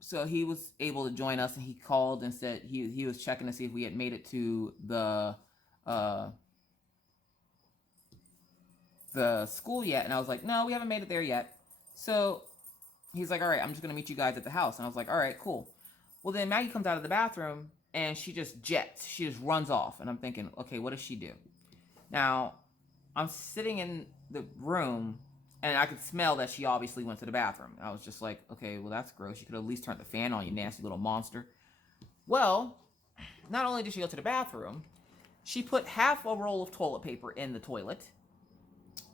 So he was able to join us, and he called and said he was checking to see if we had made it to the school yet. And I was like, no, we haven't made it there yet. So he's like, all right, I'm just going to meet you guys at the house. And I was like, all right, cool. Well, then Maggie comes out of the bathroom, and she just jets. She just runs off. And I'm thinking, okay, what does she do? Now, I'm sitting in the room, and I could smell that she obviously went to the bathroom. I was just like, okay, well, that's gross. You could at least turn the fan on, you nasty little monster. Well, not only did she go to the bathroom, she put half a roll of toilet paper in the toilet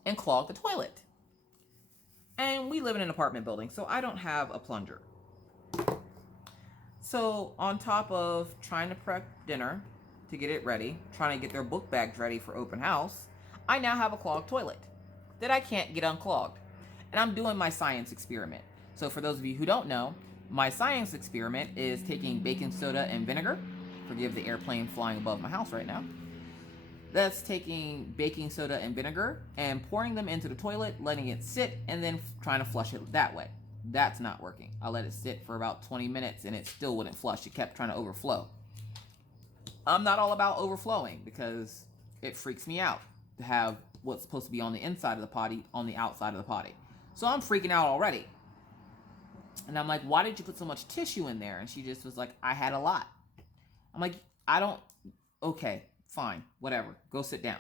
and clogged the toilet. And we live in an apartment building, so I don't have a plunger. So on top of trying to prep dinner to get it ready, trying to get their book bags ready for open house, I now have a clogged toilet. that I can't get unclogged. And I'm doing my science experiment. So for those of you who don't know, my science experiment is taking baking soda and vinegar. Forgive the airplane flying above my house right now. That's taking baking soda and vinegar and pouring them into the toilet, letting it sit, and then trying to flush it that way. That's not working. I let it sit for about 20 minutes and it still wouldn't flush. It kept trying to overflow. I'm not all about overflowing because it freaks me out to have what's supposed to be on the inside of the potty on the outside of the potty. So I'm freaking out already. And I'm like, why did you put so much tissue in there? And she just was like, I had a lot. I'm like, okay, fine, whatever. Go sit down.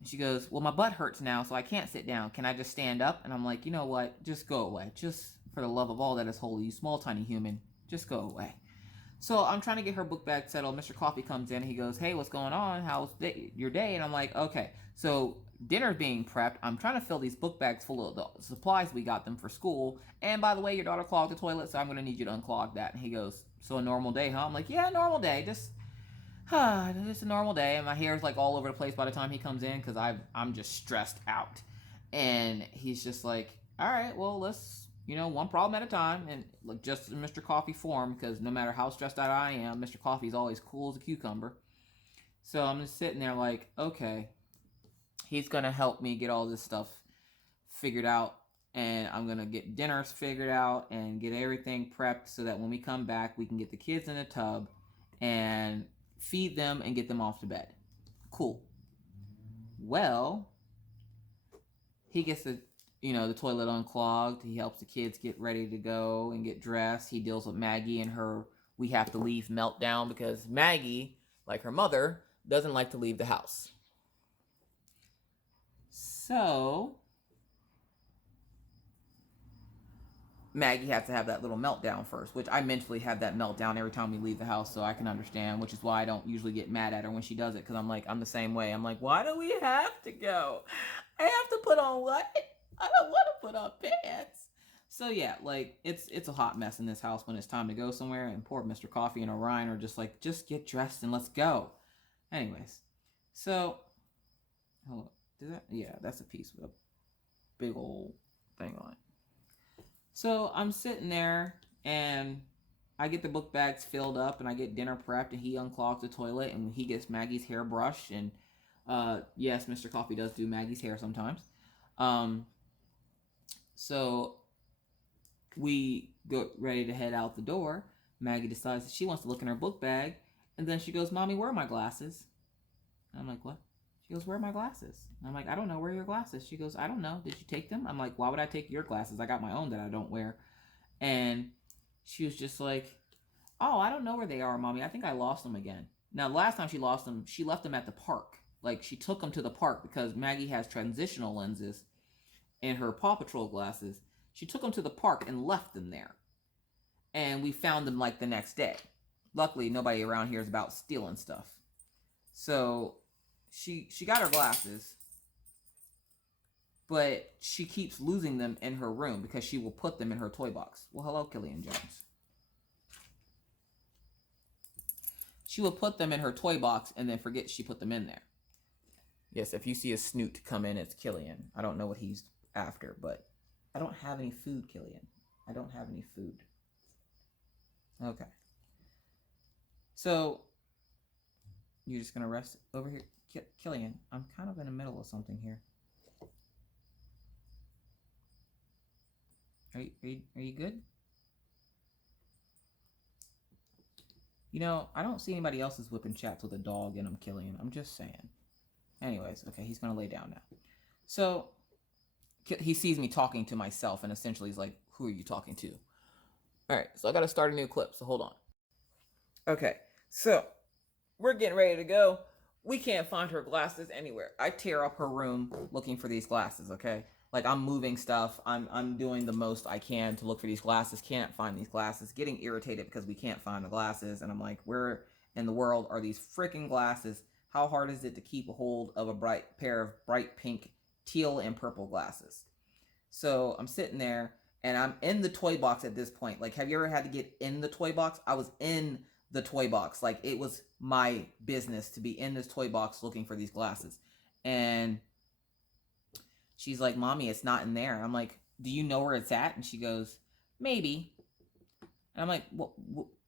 And she goes, well, my butt hurts now, so I can't sit down. Can I just stand up? And I'm like, you know what? Just go away. Just for the love of all that is holy, you small, tiny human, just go away. So I'm trying to get her book bag settled. Mr. Coffee comes in and he goes, hey, what's going on? How's your day? And I'm like, okay. So dinner's being prepped. I'm trying to fill these book bags full of the supplies we got them for school. And by the way, your daughter clogged the toilet, so I'm going to need you to unclog that. And he goes, so a normal day, huh? I'm like, yeah, normal day. Just a normal day. And my hair's like all over the place by the time he comes in because I'm just stressed out. And he's just like, all right, well, let's, one problem at a time. And like just in Mr. Coffee form, because no matter how stressed out I am, Mr. Coffee's always cool as a cucumber. So I'm just sitting there like, okay, he's going to help me get all this stuff figured out. And I'm going to get dinners figured out and get everything prepped so that when we come back, we can get the kids in the tub and feed them and get them off to bed. Cool. Well, he gets the toilet unclogged. He helps the kids get ready to go and get dressed. He deals with Maggie and her we have to leave meltdown because Maggie, like her mother, doesn't like to leave the house. So Maggie has to have that little meltdown first, which I mentally have that meltdown every time we leave the house, so I can understand, which is why I don't usually get mad at her when she does it, because I'm the same way. I'm like, why do we have to go? I have to put on what? I don't want to put on pants. So yeah, like, it's a hot mess in this house when it's time to go somewhere, and poor Mr. Coffee and Orion are just like, just get dressed and let's go. Anyways, so, hold on, yeah, that's a piece with a big old thing on it. So I'm sitting there and I get the book bags filled up and I get dinner prepped and he unclogs the toilet and he gets Maggie's hair brushed. And yes, Mr. Coffee does do Maggie's hair sometimes. So we go ready to head out the door. Maggie decides that she wants to look in her book bag. And then she goes, Mommy, where are my glasses? And I'm like, what? She goes, where are my glasses? And I'm like, I don't know. Where are your glasses? She goes, I don't know. Did you take them? I'm like, why would I take your glasses? I got my own that I don't wear. And she was just like, oh, I don't know where they are, Mommy. I think I lost them again. Now, the last time she lost them, she left them at the park. Like, she took them to the park because Maggie has transitional lenses in her Paw Patrol glasses. She took them to the park and left them there. And we found them, like, the next day. Luckily, nobody around here is about stealing stuff. So she got her glasses, but she keeps losing them in her room because she will put them in her toy box. Well, hello, Killian Jones. She will put them in her toy box and then forget she put them in there. Yes, if you see a snoot come in, it's Killian. I don't know what he's after, but I don't have any food, Killian. I don't have any food. Okay. So, you're just going to rest over here? Killian, I'm kind of in the middle of something here. Are you good? I don't see anybody else's whipping chats with a dog in them, Killian. I'm just saying. Anyways, okay, he's going to lay down now. So, he sees me talking to myself, and essentially he's like, who are you talking to? Alright, so I got to start a new clip, so hold on. Okay, so, we're getting ready to go. We can't find her glasses anywhere. I tear up her room looking for these glasses, okay? Like, I'm moving stuff. I'm doing the most I can to look for these glasses. Can't find these glasses. Getting irritated because we can't find the glasses. And I'm like, where in the world are these freaking glasses? How hard is it to keep a hold of a pair of bright pink, teal, and purple glasses? So I'm sitting there, and I'm in the toy box at this point. Like, have you ever had to get in the toy box? I was in the toy box. Like, it was my business to be in this toy box looking for these glasses. And She's like, Mommy, it's not in there. I'm like, do you know where it's at? And she goes, maybe. And I'm like, what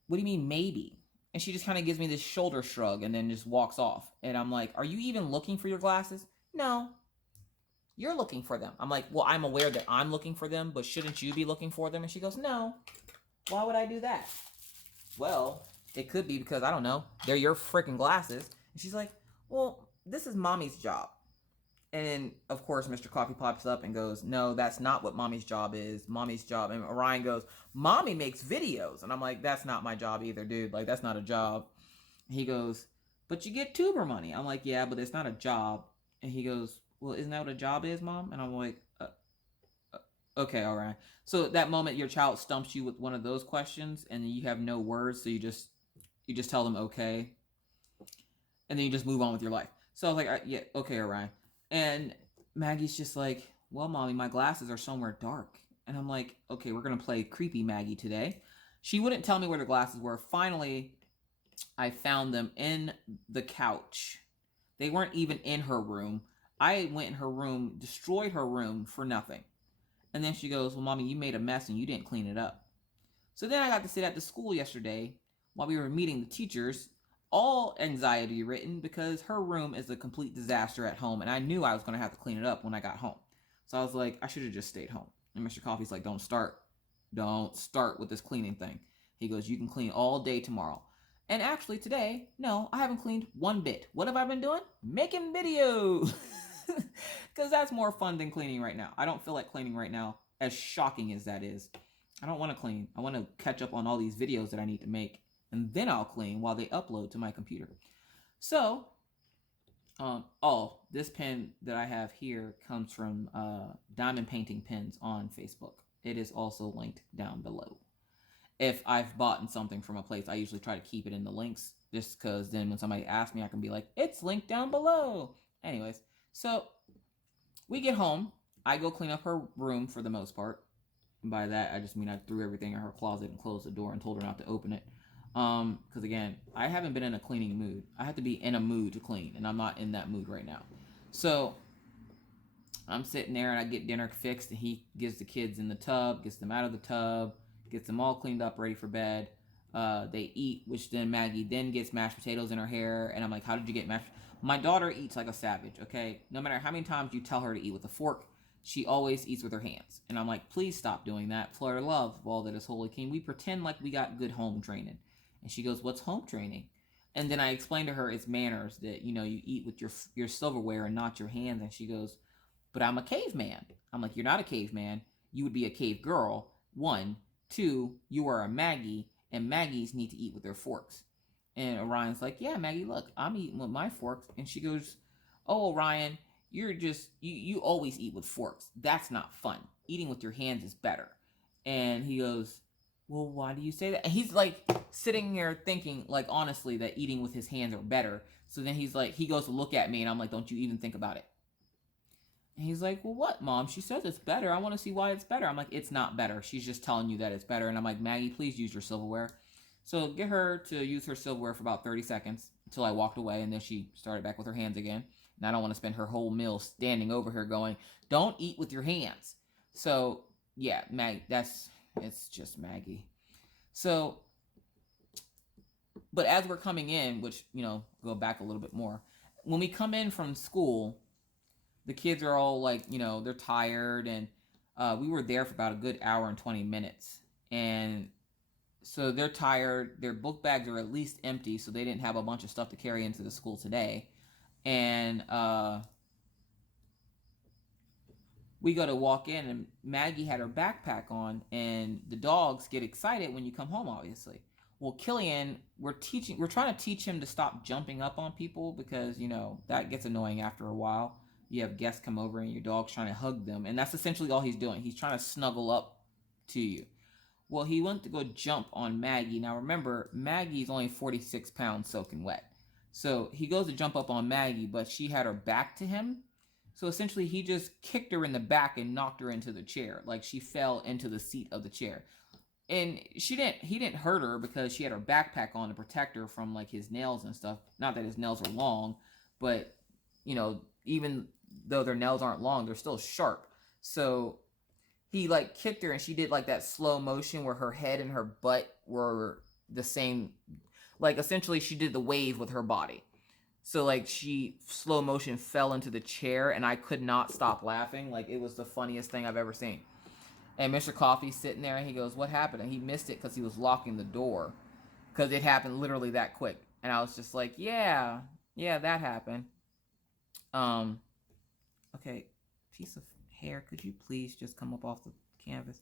do you mean maybe? And she just kind of gives me this shoulder shrug and then just walks off. And I'm like, are you even looking for your glasses? No, you're looking for them. I'm like, well, I'm aware that I'm looking for them, but shouldn't you be looking for them? And she goes, no, why would I do that? Well, it could be because, I don't know, they're your freaking glasses. And she's like, well, this is Mommy's job. And of course, Mr. Coffee pops up and goes, no, that's not what Mommy's job is. Mommy's job. And Orion goes, Mommy makes videos. And I'm like, that's not my job either, dude. Like, that's not a job. And he goes, but you get tuber money. I'm like, yeah, but it's not a job. And he goes, well, isn't that what a job is, Mom? And I'm like, okay, all right. So at that moment, your child stumps you with one of those questions, and you have no words, so you just tell them okay, and then you just move on with your life. So I was like, yeah, okay, Orion. And Maggie's just like, well, Mommy, my glasses are somewhere dark. And I'm like, okay, we're going to play creepy Maggie today. She wouldn't tell me where the glasses were. Finally, I found them in the couch. They weren't even in her room. I went in her room, destroyed her room for nothing. And then she goes, well, Mommy, you made a mess and you didn't clean it up. So then I got to sit at the school yesterday while we were meeting the teachers, all anxiety ridden because her room is a complete disaster at home, and I knew I was going to have to clean it up when I got home. So I was like, I should have just stayed home. And Mr. Coffee's like, don't start with this cleaning thing. He goes, you can clean all day tomorrow. And actually today, no, I haven't cleaned one bit. What have I been doing? Making videos. Because that's more fun than cleaning right now. I don't feel like cleaning right now, as shocking as that is. I don't want to clean. I want to catch up on all these videos that I need to make, and then I'll clean while they upload to my computer. So, this pen that I have here comes from Diamond Painting Pens on Facebook. It is also linked down below. If I've bought something from a place, I usually try to keep it in the links, just because then when somebody asks me, I can be like, it's linked down below. Anyways, so we get home. I go clean up her room for the most part. And by that, I just mean I threw everything in her closet and closed the door and told her not to open it. Because again, I haven't been in a cleaning mood. I have to be in a mood to clean, and I'm not in that mood right now. So I'm sitting there and I get dinner fixed, and he gives the kids in the tub, gets them out of the tub, gets them all cleaned up, ready for bed. They eat, which then Maggie then gets mashed potatoes in her hair, and I'm like, how did you get mashed? My daughter eats like a savage, okay? No matter how many times you tell her to eat with a fork, she always eats with her hands. And I'm like, please stop doing that. For the love of all that is holy king, we pretend like we got good home training. And she goes, what's home training? And then I explained to her it's manners, that, you eat with your silverware and not your hands. And she goes, but I'm a caveman. I'm like, you're not a caveman. You would be a cave girl. 1, 2, you are a Maggie, and Maggies need to eat with their forks. And Orion's like, yeah, Maggie, look, I'm eating with my forks. And she goes, oh, Orion, you always eat with forks. That's not fun. Eating with your hands is better. And he goes, well, why do you say that? And he's like sitting here thinking, like, honestly, that eating with his hands are better. So then he's like, he goes to look at me, and I'm like, don't you even think about it. And he's like, well, what, Mom? She says it's better. I want to see why it's better. I'm like, it's not better. She's just telling you that it's better. And I'm like, Maggie, please use your silverware. So get her to use her silverware for about 30 seconds until I walked away, and then she started back with her hands again. And I don't want to spend her whole meal standing over her going, don't eat with your hands. So, yeah, Maggie, it's just Maggie. So, but as we're coming in, which, go back a little bit more. When we come in from school, the kids are all like, they're tired, and we were there for about a good hour and 20 minutes. And so they're tired. Their book bags are at least empty, so they didn't have a bunch of stuff to carry into the school today. And we go to walk in, and Maggie had her backpack on, and the dogs get excited when you come home, obviously. Well, Killian, we're trying to teach him to stop jumping up on people, because, that gets annoying after a while. You have guests come over and your dog's trying to hug them, and that's essentially all he's doing. He's trying to snuggle up to you. Well, he went to go jump on Maggie. Now remember, Maggie's only 46 pounds soaking wet. So he goes to jump up on Maggie, but she had her back to him. So essentially he just kicked her in the back and knocked her into the chair. Like, she fell into the seat of the chair. And he didn't hurt her because she had her backpack on to protect her from, like, his nails and stuff. Not that his nails are long, but, even though their nails aren't long, they're still sharp. So he like kicked her and she did like that slow motion where her head and her butt were the same. Like essentially she did the wave with her body. So like she slow motion fell into the chair and I could not stop laughing. Like it was the funniest thing I've ever seen. And Mr. Coffee's sitting there and he goes, "What happened?" And he missed it because he was locking the door. Because it happened literally that quick. And I was just like, yeah, that happened. Okay, piece of hair, could you please just come up off the canvas?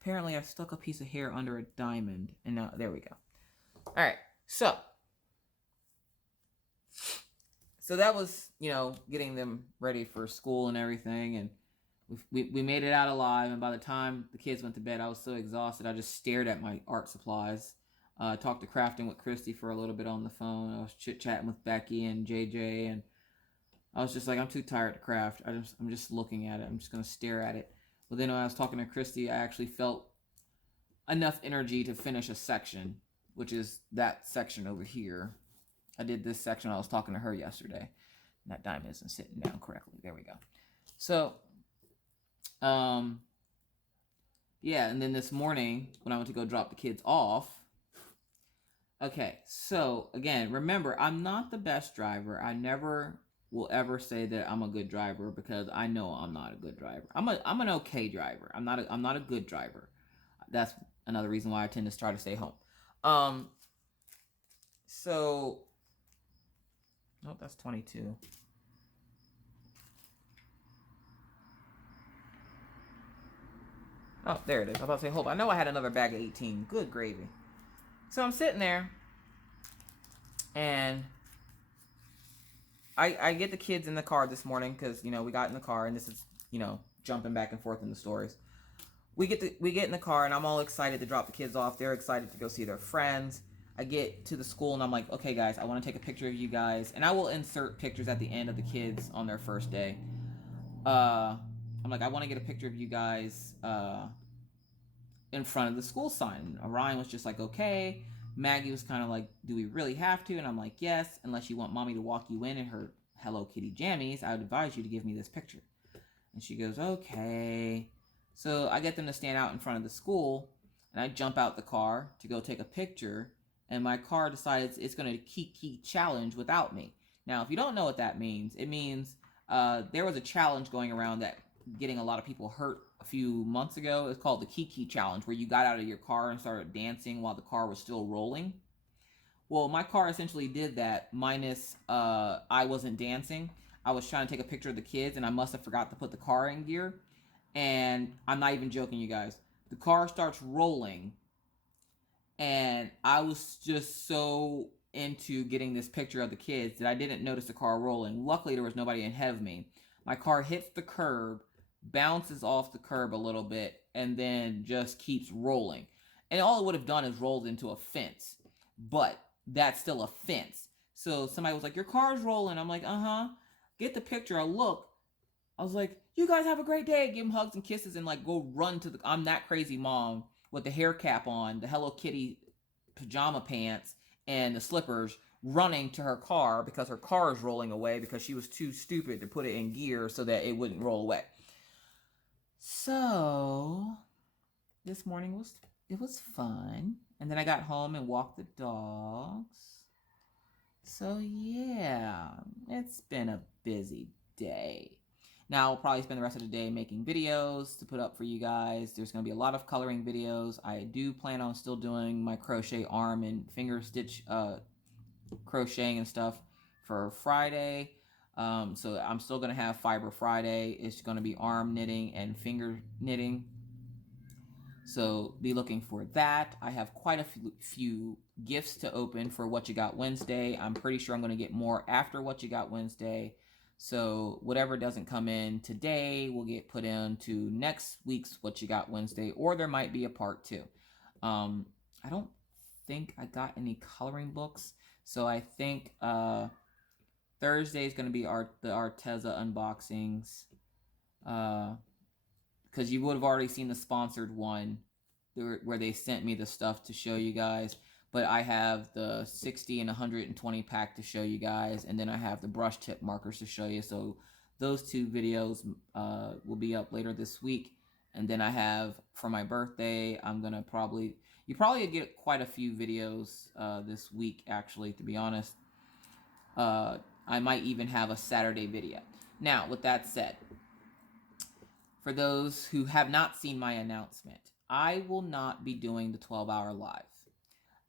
Apparently I stuck a piece of hair under a diamond. And now, there we go. All right, so that was, getting them ready for school and everything. And we made it out alive. And by the time the kids went to bed, I was so exhausted. I just stared at my art supplies. Talked to crafting with Christy for a little bit on the phone. I was chit-chatting with Becky and JJ. And I was just like, I'm too tired to craft. I'm just looking at it. I'm just going to stare at it. But then when I was talking to Christy, I actually felt enough energy to finish a section, which is that section over here. I did this section. I was talking to her yesterday. And that diamond isn't sitting down correctly. There we go. So, yeah, and then this morning when I went to go drop the kids off, okay, so again, remember, I'm not the best driver. I never will ever say that I'm a good driver because I know I'm not a good driver. I'm an okay driver. I'm not a good driver. That's another reason why I tend to try to stay home. So, nope, that's 22. Oh, there it is. I was about to say, hold on. I know I had another bag of 18. Good gravy. So I'm sitting there, and I get the kids in the car this morning because, we got in the car, and this is, jumping back and forth in the stories. We get in the car, and I'm all excited to drop the kids off. They're excited to go see their friends. I get to the school, and I'm like, okay, guys, I want to take a picture of you guys. And I will insert pictures at the end of the kids on their first day. I'm like, I want to get a picture of you guys in front of the school sign. Orion was just like, okay. Maggie was kind of like, do we really have to? And I'm like, yes, unless you want mommy to walk you in her Hello Kitty jammies, I would advise you to give me this picture. And she goes, okay. So I get them to stand out in front of the school, and I jump out the car to go take a picture, and my car decides it's going to Kiki challenge without me. Now, if you don't know what that means, it means there was a challenge going around that getting a lot of people hurt a few months ago. It's called the Kiki challenge, where you got out of your car and started dancing while the car was still rolling. Well, my car essentially did that, minus I wasn't dancing. I was trying to take a picture of the kids, and I must have forgot to put the car in gear. And I'm not even joking, you guys. The car starts rolling, and I was just so into getting this picture of the kids that I didn't notice the car rolling. Luckily, there was nobody ahead of me. My car hits the curb, bounces off the curb a little bit, and then just keeps rolling. And all it would have done is rolled into a fence. But that's still a fence. So somebody was like, your car's rolling. I'm like, uh-huh. Get the picture. I look. I was like, you guys have a great day. Give them hugs and kisses and like go run to the... I'm that crazy mom with the hair cap on, the Hello Kitty pajama pants, and the slippers, running to her car because her car is rolling away because she was too stupid to put it in gear so that it wouldn't roll away. So this morning was fun. And then I got home and walked the dogs. So yeah, it's been a busy day. Now I'll probably spend the rest of the day making videos to put up for you guys. There's going to be a lot of coloring videos. I do plan on still doing my crochet arm and finger stitch crocheting and stuff for Friday. So I'm still going to have Fiber Friday. It's going to be arm knitting and finger knitting. So be looking for that. I have quite a few gifts to open for What You Got Wednesday. I'm pretty sure I'm going to get more after What You Got Wednesday. So whatever doesn't come in today will get put into next week's What You Got Wednesday, or there might be a part 2. I don't think I got any coloring books. So I think Thursday is going to be the Arteza unboxings. Because you would have already seen the sponsored one where they sent me the stuff to show you guys. But I have the 60 and 120 pack to show you guys. And then I have the brush tip markers to show you. So those two videos will be up later this week. And then I have for my birthday, I'm gonna you probably get quite a few videos this week, actually, to be honest. I might even have a Saturday video. Now, with that said, for those who have not seen my announcement, I will not be doing the 12-hour live.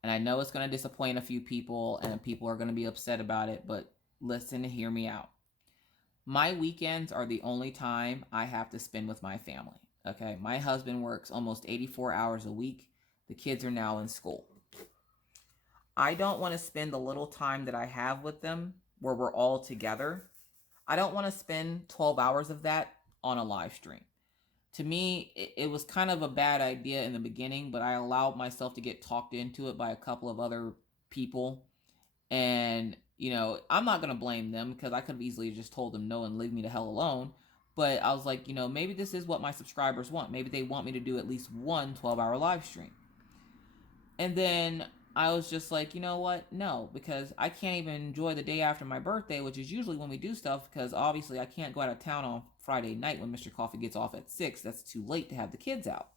And I know it's going to disappoint a few people, and people are going to be upset about it, but listen and hear me out. My weekends are the only time I have to spend with my family. Okay, my husband works almost 84 hours a week. The kids are now in school. I don't want to spend the little time that I have with them where we're all together. I don't want to spend 12 hours of that on a live stream. To me, it was kind of a bad idea in the beginning, but I allowed myself to get talked into it by a couple of other people. And, I'm not going to blame them because I could have easily just told them no and leave me the hell alone. But I was like, maybe this is what my subscribers want. Maybe they want me to do at least one 12-hour live stream. And then I was just like, you know what? No, because I can't even enjoy the day after my birthday, which is usually when we do stuff, because obviously I can't go out of town on Friday night when Mr. Coffee gets off at 6. That's too late to have the kids out.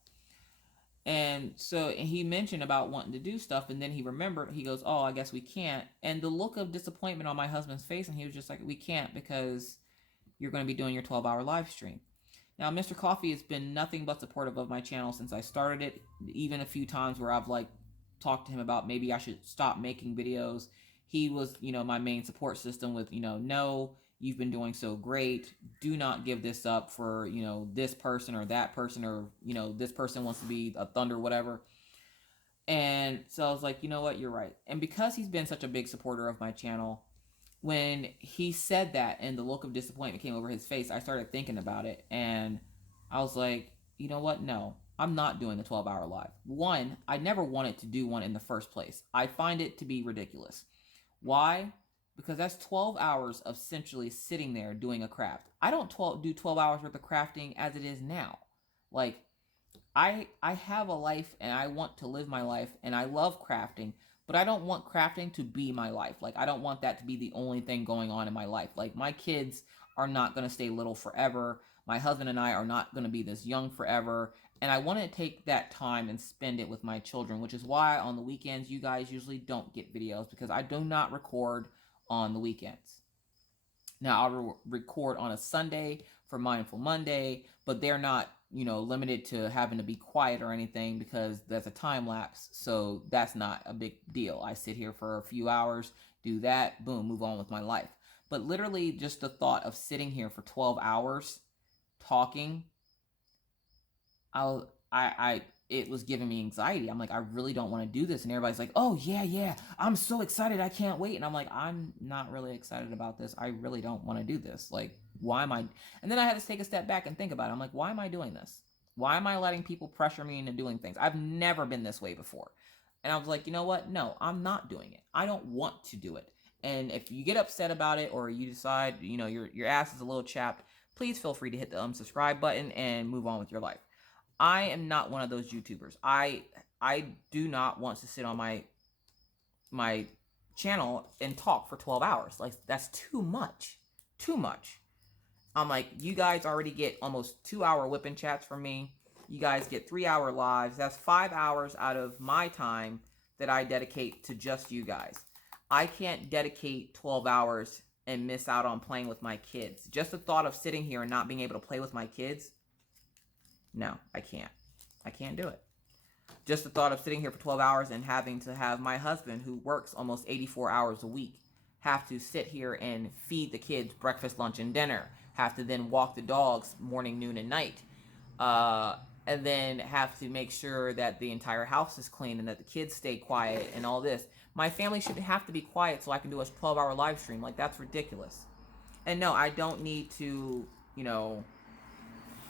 And so he mentioned about wanting to do stuff, and then he remembered, he goes, oh, I guess we can't. And the look of disappointment on my husband's face, and he was just like, we can't because you're going to be doing your 12-hour live stream. Now, Mr. Coffee has been nothing but supportive of my channel since I started it, even a few times where I've talked to him about maybe I should stop making videos. He was, my main support system with, no, you've been doing so great. Do not give this up for, this person or that person, or, this person wants to be a thunder, whatever. And so I was like, you know what, you're right. And because he's been such a big supporter of my channel, when he said that and the look of disappointment came over his face, I started thinking about it. And I was like, you know what? No, I'm not doing the 12-hour live. One, I never wanted to do one in the first place. I find it to be ridiculous. Why? Because that's 12 hours of essentially sitting there doing a craft. I don't do 12 hours worth of crafting as it is now. Like, I have a life and I want to live my life and I love crafting, but I don't want crafting to be my life. Like, I don't want that to be the only thing going on in my life. Like, my kids are not going to stay little forever. My husband and I are not going to be this young forever. And I want to take that time and spend it with my children, which is why on the weekends you guys usually don't get videos, because I do not record on the weekends. Now, I'll record on a Sunday for Mindful Monday, but they're not, limited to having to be quiet or anything because there's a time lapse. So that's not a big deal. I sit here for a few hours, do that, boom, move on with my life. But literally just the thought of sitting here for 12 hours talking, it was giving me anxiety. I'm like, I really don't want to do this. And everybody's like, oh, yeah, I'm so excited. I can't wait. And I'm like, I'm not really excited about this. I really don't want to do this. Like, why am I? And then I had to take a step back and think about it. I'm like, why am I doing this? Why am I letting people pressure me into doing things? I've never been this way before. And I was like, you know what? No, I'm not doing it. I don't want to do it. And if you get upset about it, or you decide, your ass is a little chapped, please feel free to hit the unsubscribe button and move on with your life. I am not one of those YouTubers. I do not want to sit on my channel and talk for 12 hours. Like, that's too much. Too much. I'm like, you guys already get almost 2-hour whipping chats from me. You guys get 3-hour lives. That's 5 hours out of my time that I dedicate to just you guys. I can't dedicate 12 hours and miss out on playing with my kids. Just the thought of sitting here and not being able to play with my kids, no, I can't. I can't do it. Just the thought of sitting here for 12 hours and having to have my husband, who works almost 84 hours a week, have to sit here and feed the kids breakfast, lunch, and dinner, have to then walk the dogs morning, noon, and night, and then have to make sure that the entire house is clean and that the kids stay quiet and all this. My family shouldn't have to be quiet so I can do a 12-hour live stream. Like, that's ridiculous. And no, I don't need to,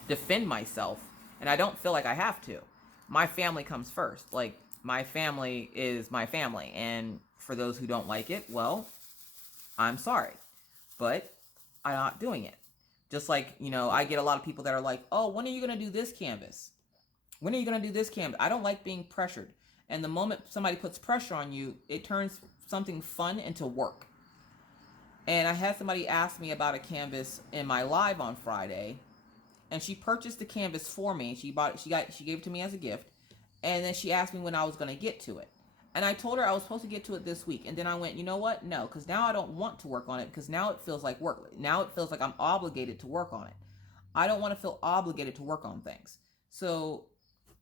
defend myself. And I don't feel like I have to. My family comes first. Like, my family is my family. And for those who don't like it, well, I'm sorry. But I'm not doing it. Just like, I get a lot of people that are like, oh, when are you going to do this canvas? When are you going to do this canvas? I don't like being pressured. And the moment somebody puts pressure on you, it turns something fun into work. And I had somebody ask me about a canvas in my live on Friday, and she purchased the canvas for me. She gave it to me as a gift, and then she asked me when I was going to get to it. And I told her I was supposed to get to it this week. And then I went, you know what? No, because now I don't want to work on it, because now it feels like work. Now it feels like I'm obligated to work on it. I don't want to feel obligated to work on things. So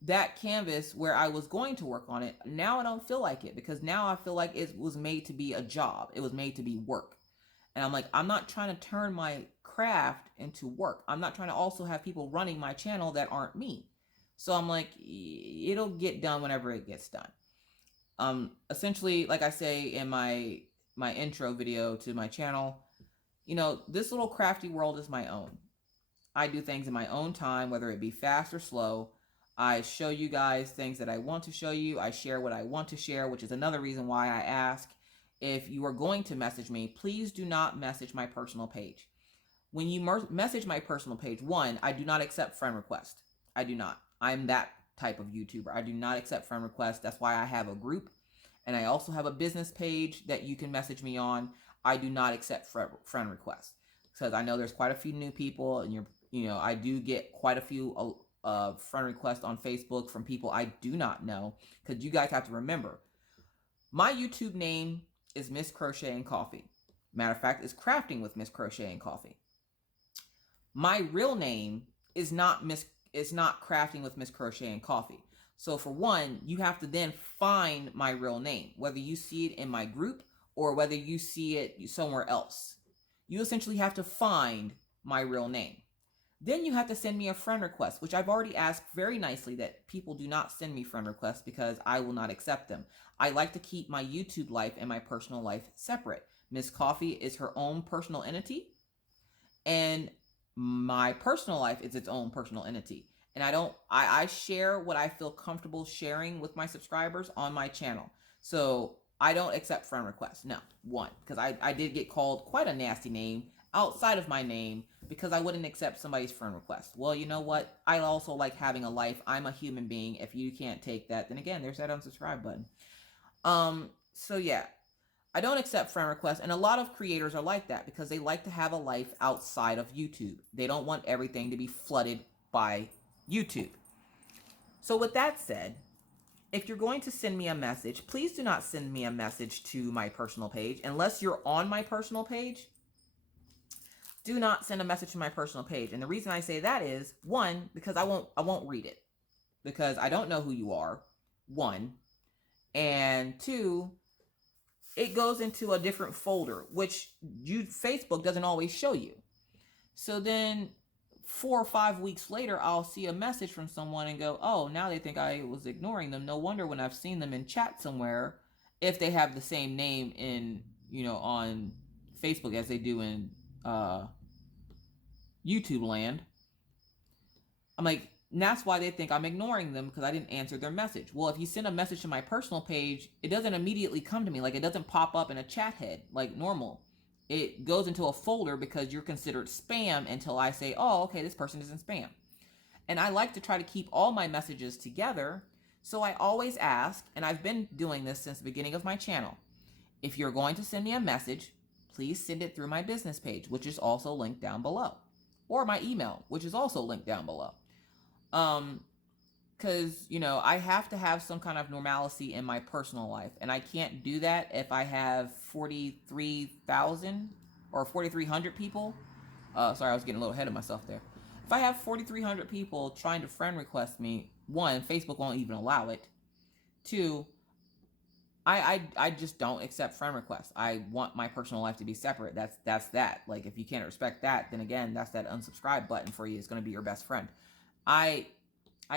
that canvas where I was going to work on it, now I don't feel like it, because now I feel like it was made to be a job. It was made to be work. And I'm like, I'm not trying to turn my craft into work. I'm not trying to also have people running my channel that aren't me. So I'm like, it'll get done whenever it gets done. Essentially, like I say in my intro video to my channel, you know, this little crafty world is my own. I do things in my own time, whether it be fast or slow. I show you guys things that I want to show you. I share what I want to share, which is another reason why I ask, if you are going to message me, please do not message my personal page. When you message my personal page, one, I do not accept friend requests. I do not. I'm that type of YouTuber. I do not accept friend requests. That's why I have a group, and I also have a business page that you can message me on. I do not accept friend requests, because I know there's quite a few new people, and I do get quite a few friend requests on Facebook from people I do not know, because you guys have to remember, my YouTube name is Miss Crochet and Coffee. Matter of fact, it's Crafting with Miss Crochet and Coffee. My real name is not Crafting with Miss Crochet and Coffee. So for one, you have to then find my real name, whether you see it in my group or whether you see it somewhere else. You essentially have to find my real name. Then you have to send me a friend request, which I've already asked very nicely that people do not send me friend requests, because I will not accept them. I like to keep my YouTube life and my personal life separate. Miss Coffee is her own personal entity, and my personal life is its own personal entity. And I share what I feel comfortable sharing with my subscribers on my channel. So I don't accept friend requests. No, one, because I did get called quite a nasty name outside of my name, because I wouldn't accept somebody's friend request. Well, you know what? I also like having a life. I'm a human being. If you can't take that, then again, there's that unsubscribe button. So yeah, I don't accept friend requests, and a lot of creators are like that, because they like to have a life outside of YouTube. They don't want everything to be flooded by YouTube. So with that said, if you're going to send me a message, please do not send me a message to my personal page unless you're on my personal page. Do not send a message to my personal page. And the reason I say that is, one, because I won't read it, because I don't know who you are, one, and two, it goes into a different folder, which Facebook doesn't always show you. So then 4 or 5 weeks later, I'll see a message from someone and go, oh, now they think I was ignoring them. No wonder when I've seen them in chat somewhere, if they have the same name on Facebook as they do in YouTube land. I'm like, and that's why they think I'm ignoring them, because I didn't answer their message. Well, if you send a message to my personal page, it doesn't immediately come to me. Like, it doesn't pop up in a chat head like normal. It goes into a folder, because you're considered spam until I say, oh, okay, this person isn't spam. And I like to try to keep all my messages together. So I always ask, and I've been doing this since the beginning of my channel, if you're going to send me a message, please send it through my business page, which is also linked down below, or my email, which is also linked down below. Because, I have to have some kind of normalcy in my personal life, and I can't do that if I have 43,000 or 4,300 people. Sorry, I was getting a little ahead of myself there. If I have 4,300 people trying to friend request me, one, Facebook won't even allow it. Two, I just don't accept friend requests. I want my personal life to be separate. That's that. Like, if you can't respect that, then again, that's that unsubscribe button for you. It's going to be your best friend. I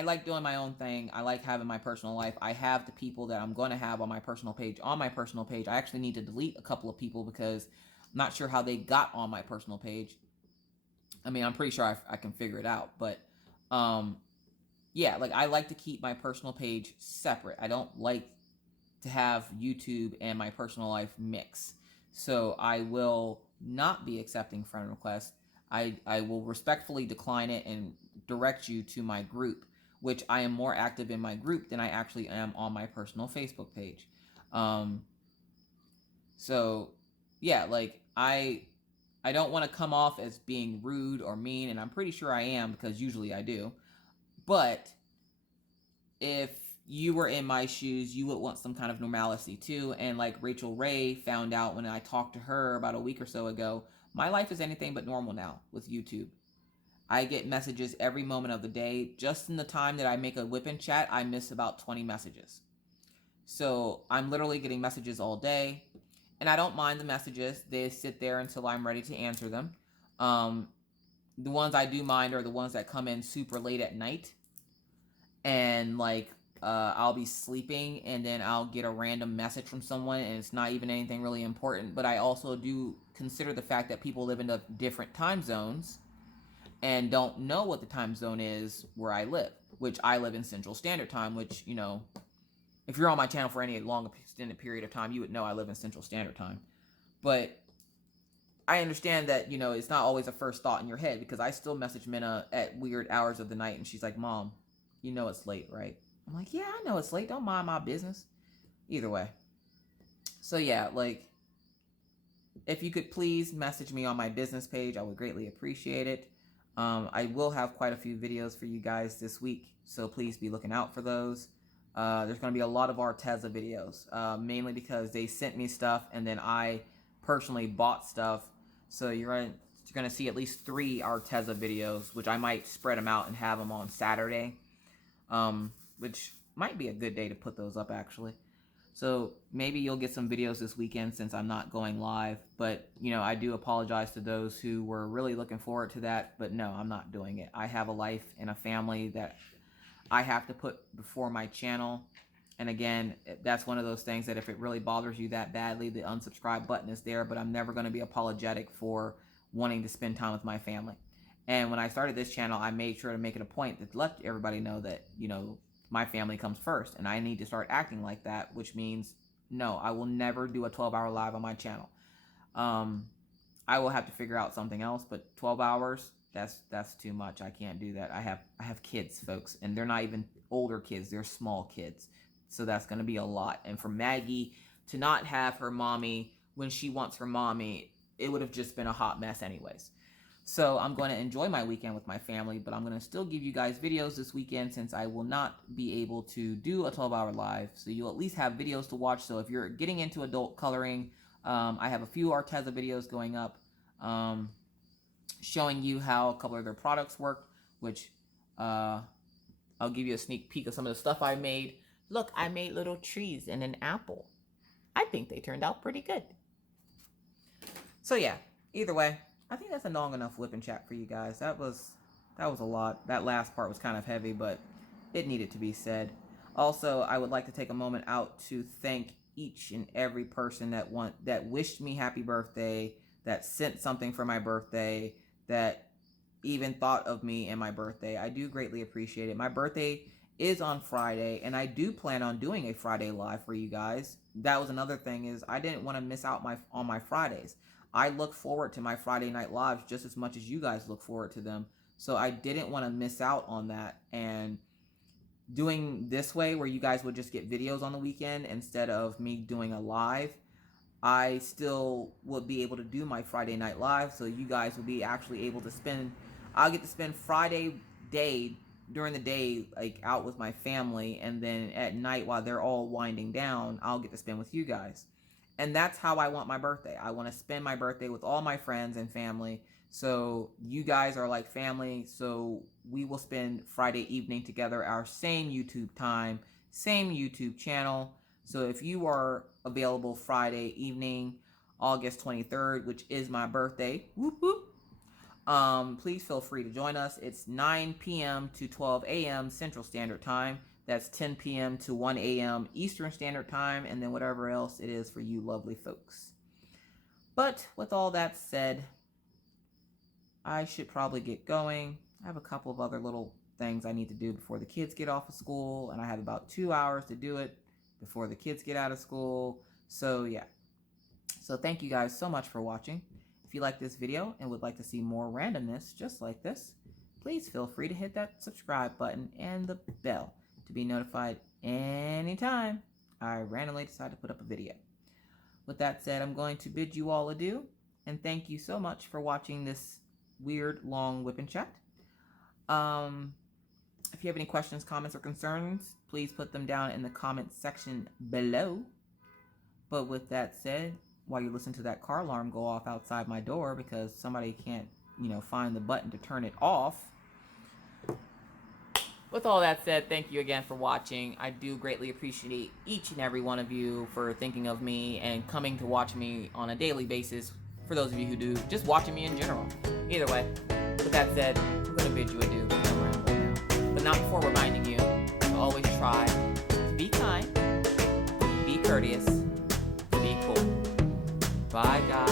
like doing my own thing. I like having my personal life. I have the people that I'm going to have on my personal page. I actually need to delete a couple of people, because I'm not sure how they got on my personal page. I mean, I'm pretty sure I can figure it out. But, yeah, like, I like to keep my personal page separate. I don't like to have YouTube and my personal life mix. So I will not be accepting friend requests. I will respectfully decline it and direct you to my group, which I am more active in my group than I actually am on my personal Facebook page. So yeah, like I don't want to come off as being rude or mean, and I'm pretty sure I am because usually I do. But if you were in my shoes, you would want some kind of normalcy too. And like Rachel Ray found out when I talked to her about a week or so ago, my life is anything but normal now with YouTube. I get messages every moment of the day. Just in the time that I make a whip-in chat, I miss about 20 messages. So I'm literally getting messages all day. And I don't mind the messages. They sit there until I'm ready to answer them. The ones I do mind are the ones that come in super late at night. And like I'll be sleeping and then I'll get a random message from someone and it's not even anything really important. But I also do consider the fact that people live in different time zones and don't know what the time zone is where I live, which I live in Central Standard Time, which, you know, if you're on my channel for any long extended period of time, you would know I live in Central Standard Time. But I understand that, you know, it's not always a first thought in your head, because I still message Minna at weird hours of the night and she's like, Mom, you know it's late, right? I'm like, yeah, I know it's late. Don't mind my business. Either way. So yeah, like, if you could please message me on my business page, I would greatly appreciate it. I will have quite a few videos for you guys this week, so please be looking out for those. There's going to be a lot of Arteza videos, mainly because they sent me stuff and then I personally bought stuff. So you're going to see at least 3 Arteza videos, which I might spread them out and have them on Saturday, which might be a good day to put those up actually. So maybe you'll get some videos this weekend since I'm not going live. But, you know, I do apologize to those who were really looking forward to that. But no, I'm not doing it. I have a life and a family that I have to put before my channel. And again, that's one of those things that if it really bothers you that badly, the unsubscribe button is there. But I'm never going to be apologetic for wanting to spend time with my family. And when I started this channel, I made sure to make it a point to let everybody know that, you know, my family comes first, and I need to start acting like that, which means no, I will never do a 12-hour live on my channel. I will have to figure out something else, but 12 hours, that's too much. I can't do that. I have kids, folks, and they're not even older kids, they're small kids. So that's going to be a lot. And for Maggie to not have her mommy when she wants her mommy, it would have just been a hot mess anyways. So I'm going to enjoy my weekend with my family, but I'm going to still give you guys videos this weekend since I will not be able to do a 12-hour live. So you'll at least have videos to watch. So if you're getting into adult coloring, I have a few Arteza videos going up showing you how a couple of their products work, which I'll give you a sneak peek of some of the stuff I made. Look, I made little trees and an apple. I think they turned out pretty good. So yeah, either way, I think that's a long enough whip and chat for you guys. That was a lot. That last part was kind of heavy, but it needed to be said. Also, I would like to take a moment out to thank each and every person that wished me happy birthday, that sent something for my birthday, that even thought of me and my birthday. I do greatly appreciate it. My birthday is on Friday, and I do plan on doing a Friday live for you guys. That was another thing, is I didn't want to miss out on my Fridays. I look forward to my Friday night lives just as much as you guys look forward to them. So I didn't want to miss out on that. And doing this way, where you guys would just get videos on the weekend instead of me doing a live, I still would be able to do my Friday night live. So you guys will be actually able to I'll get to spend Friday day during the day, like out with my family. And then at night, while they're all winding down, I'll get to spend with you guys. And that's how I want my birthday. I want to spend my birthday with all my friends and family. So you guys are like family. So we will spend Friday evening together, our same YouTube time, same YouTube channel. So if you are available Friday evening, August 23rd, which is my birthday, whoop whoop, please feel free to join us. It's 9 p.m. to 12 a.m. Central Standard Time. That's 10 p.m. to 1 a.m. Eastern Standard Time, and then whatever else it is for you lovely folks. But with all that said, I should probably get going. I have a couple of other little things I need to do before the kids get off of school, and I have about 2 hours to do it before the kids get out of school. So yeah. So thank you guys so much for watching. If you like this video and would like to see more randomness just like this, please feel free to hit that subscribe button and the bell to be notified anytime I randomly decide to put up a video. With that said, I'm going to bid you all adieu, and thank you so much for watching this weird, long whip and chat. If you have any questions, comments, or concerns, please put them down in the comments section below. But with that said, while you listen to that car alarm go off outside my door because somebody can't, find the button to turn it off. With all that said, thank you again for watching. I do greatly appreciate each and every one of you for thinking of me and coming to watch me on a daily basis. For those of you who do, just watching me in general. Either way, with that said, I'm going to bid you adieu. But not before reminding you to always try to be kind, be courteous, be cool. Bye, guys.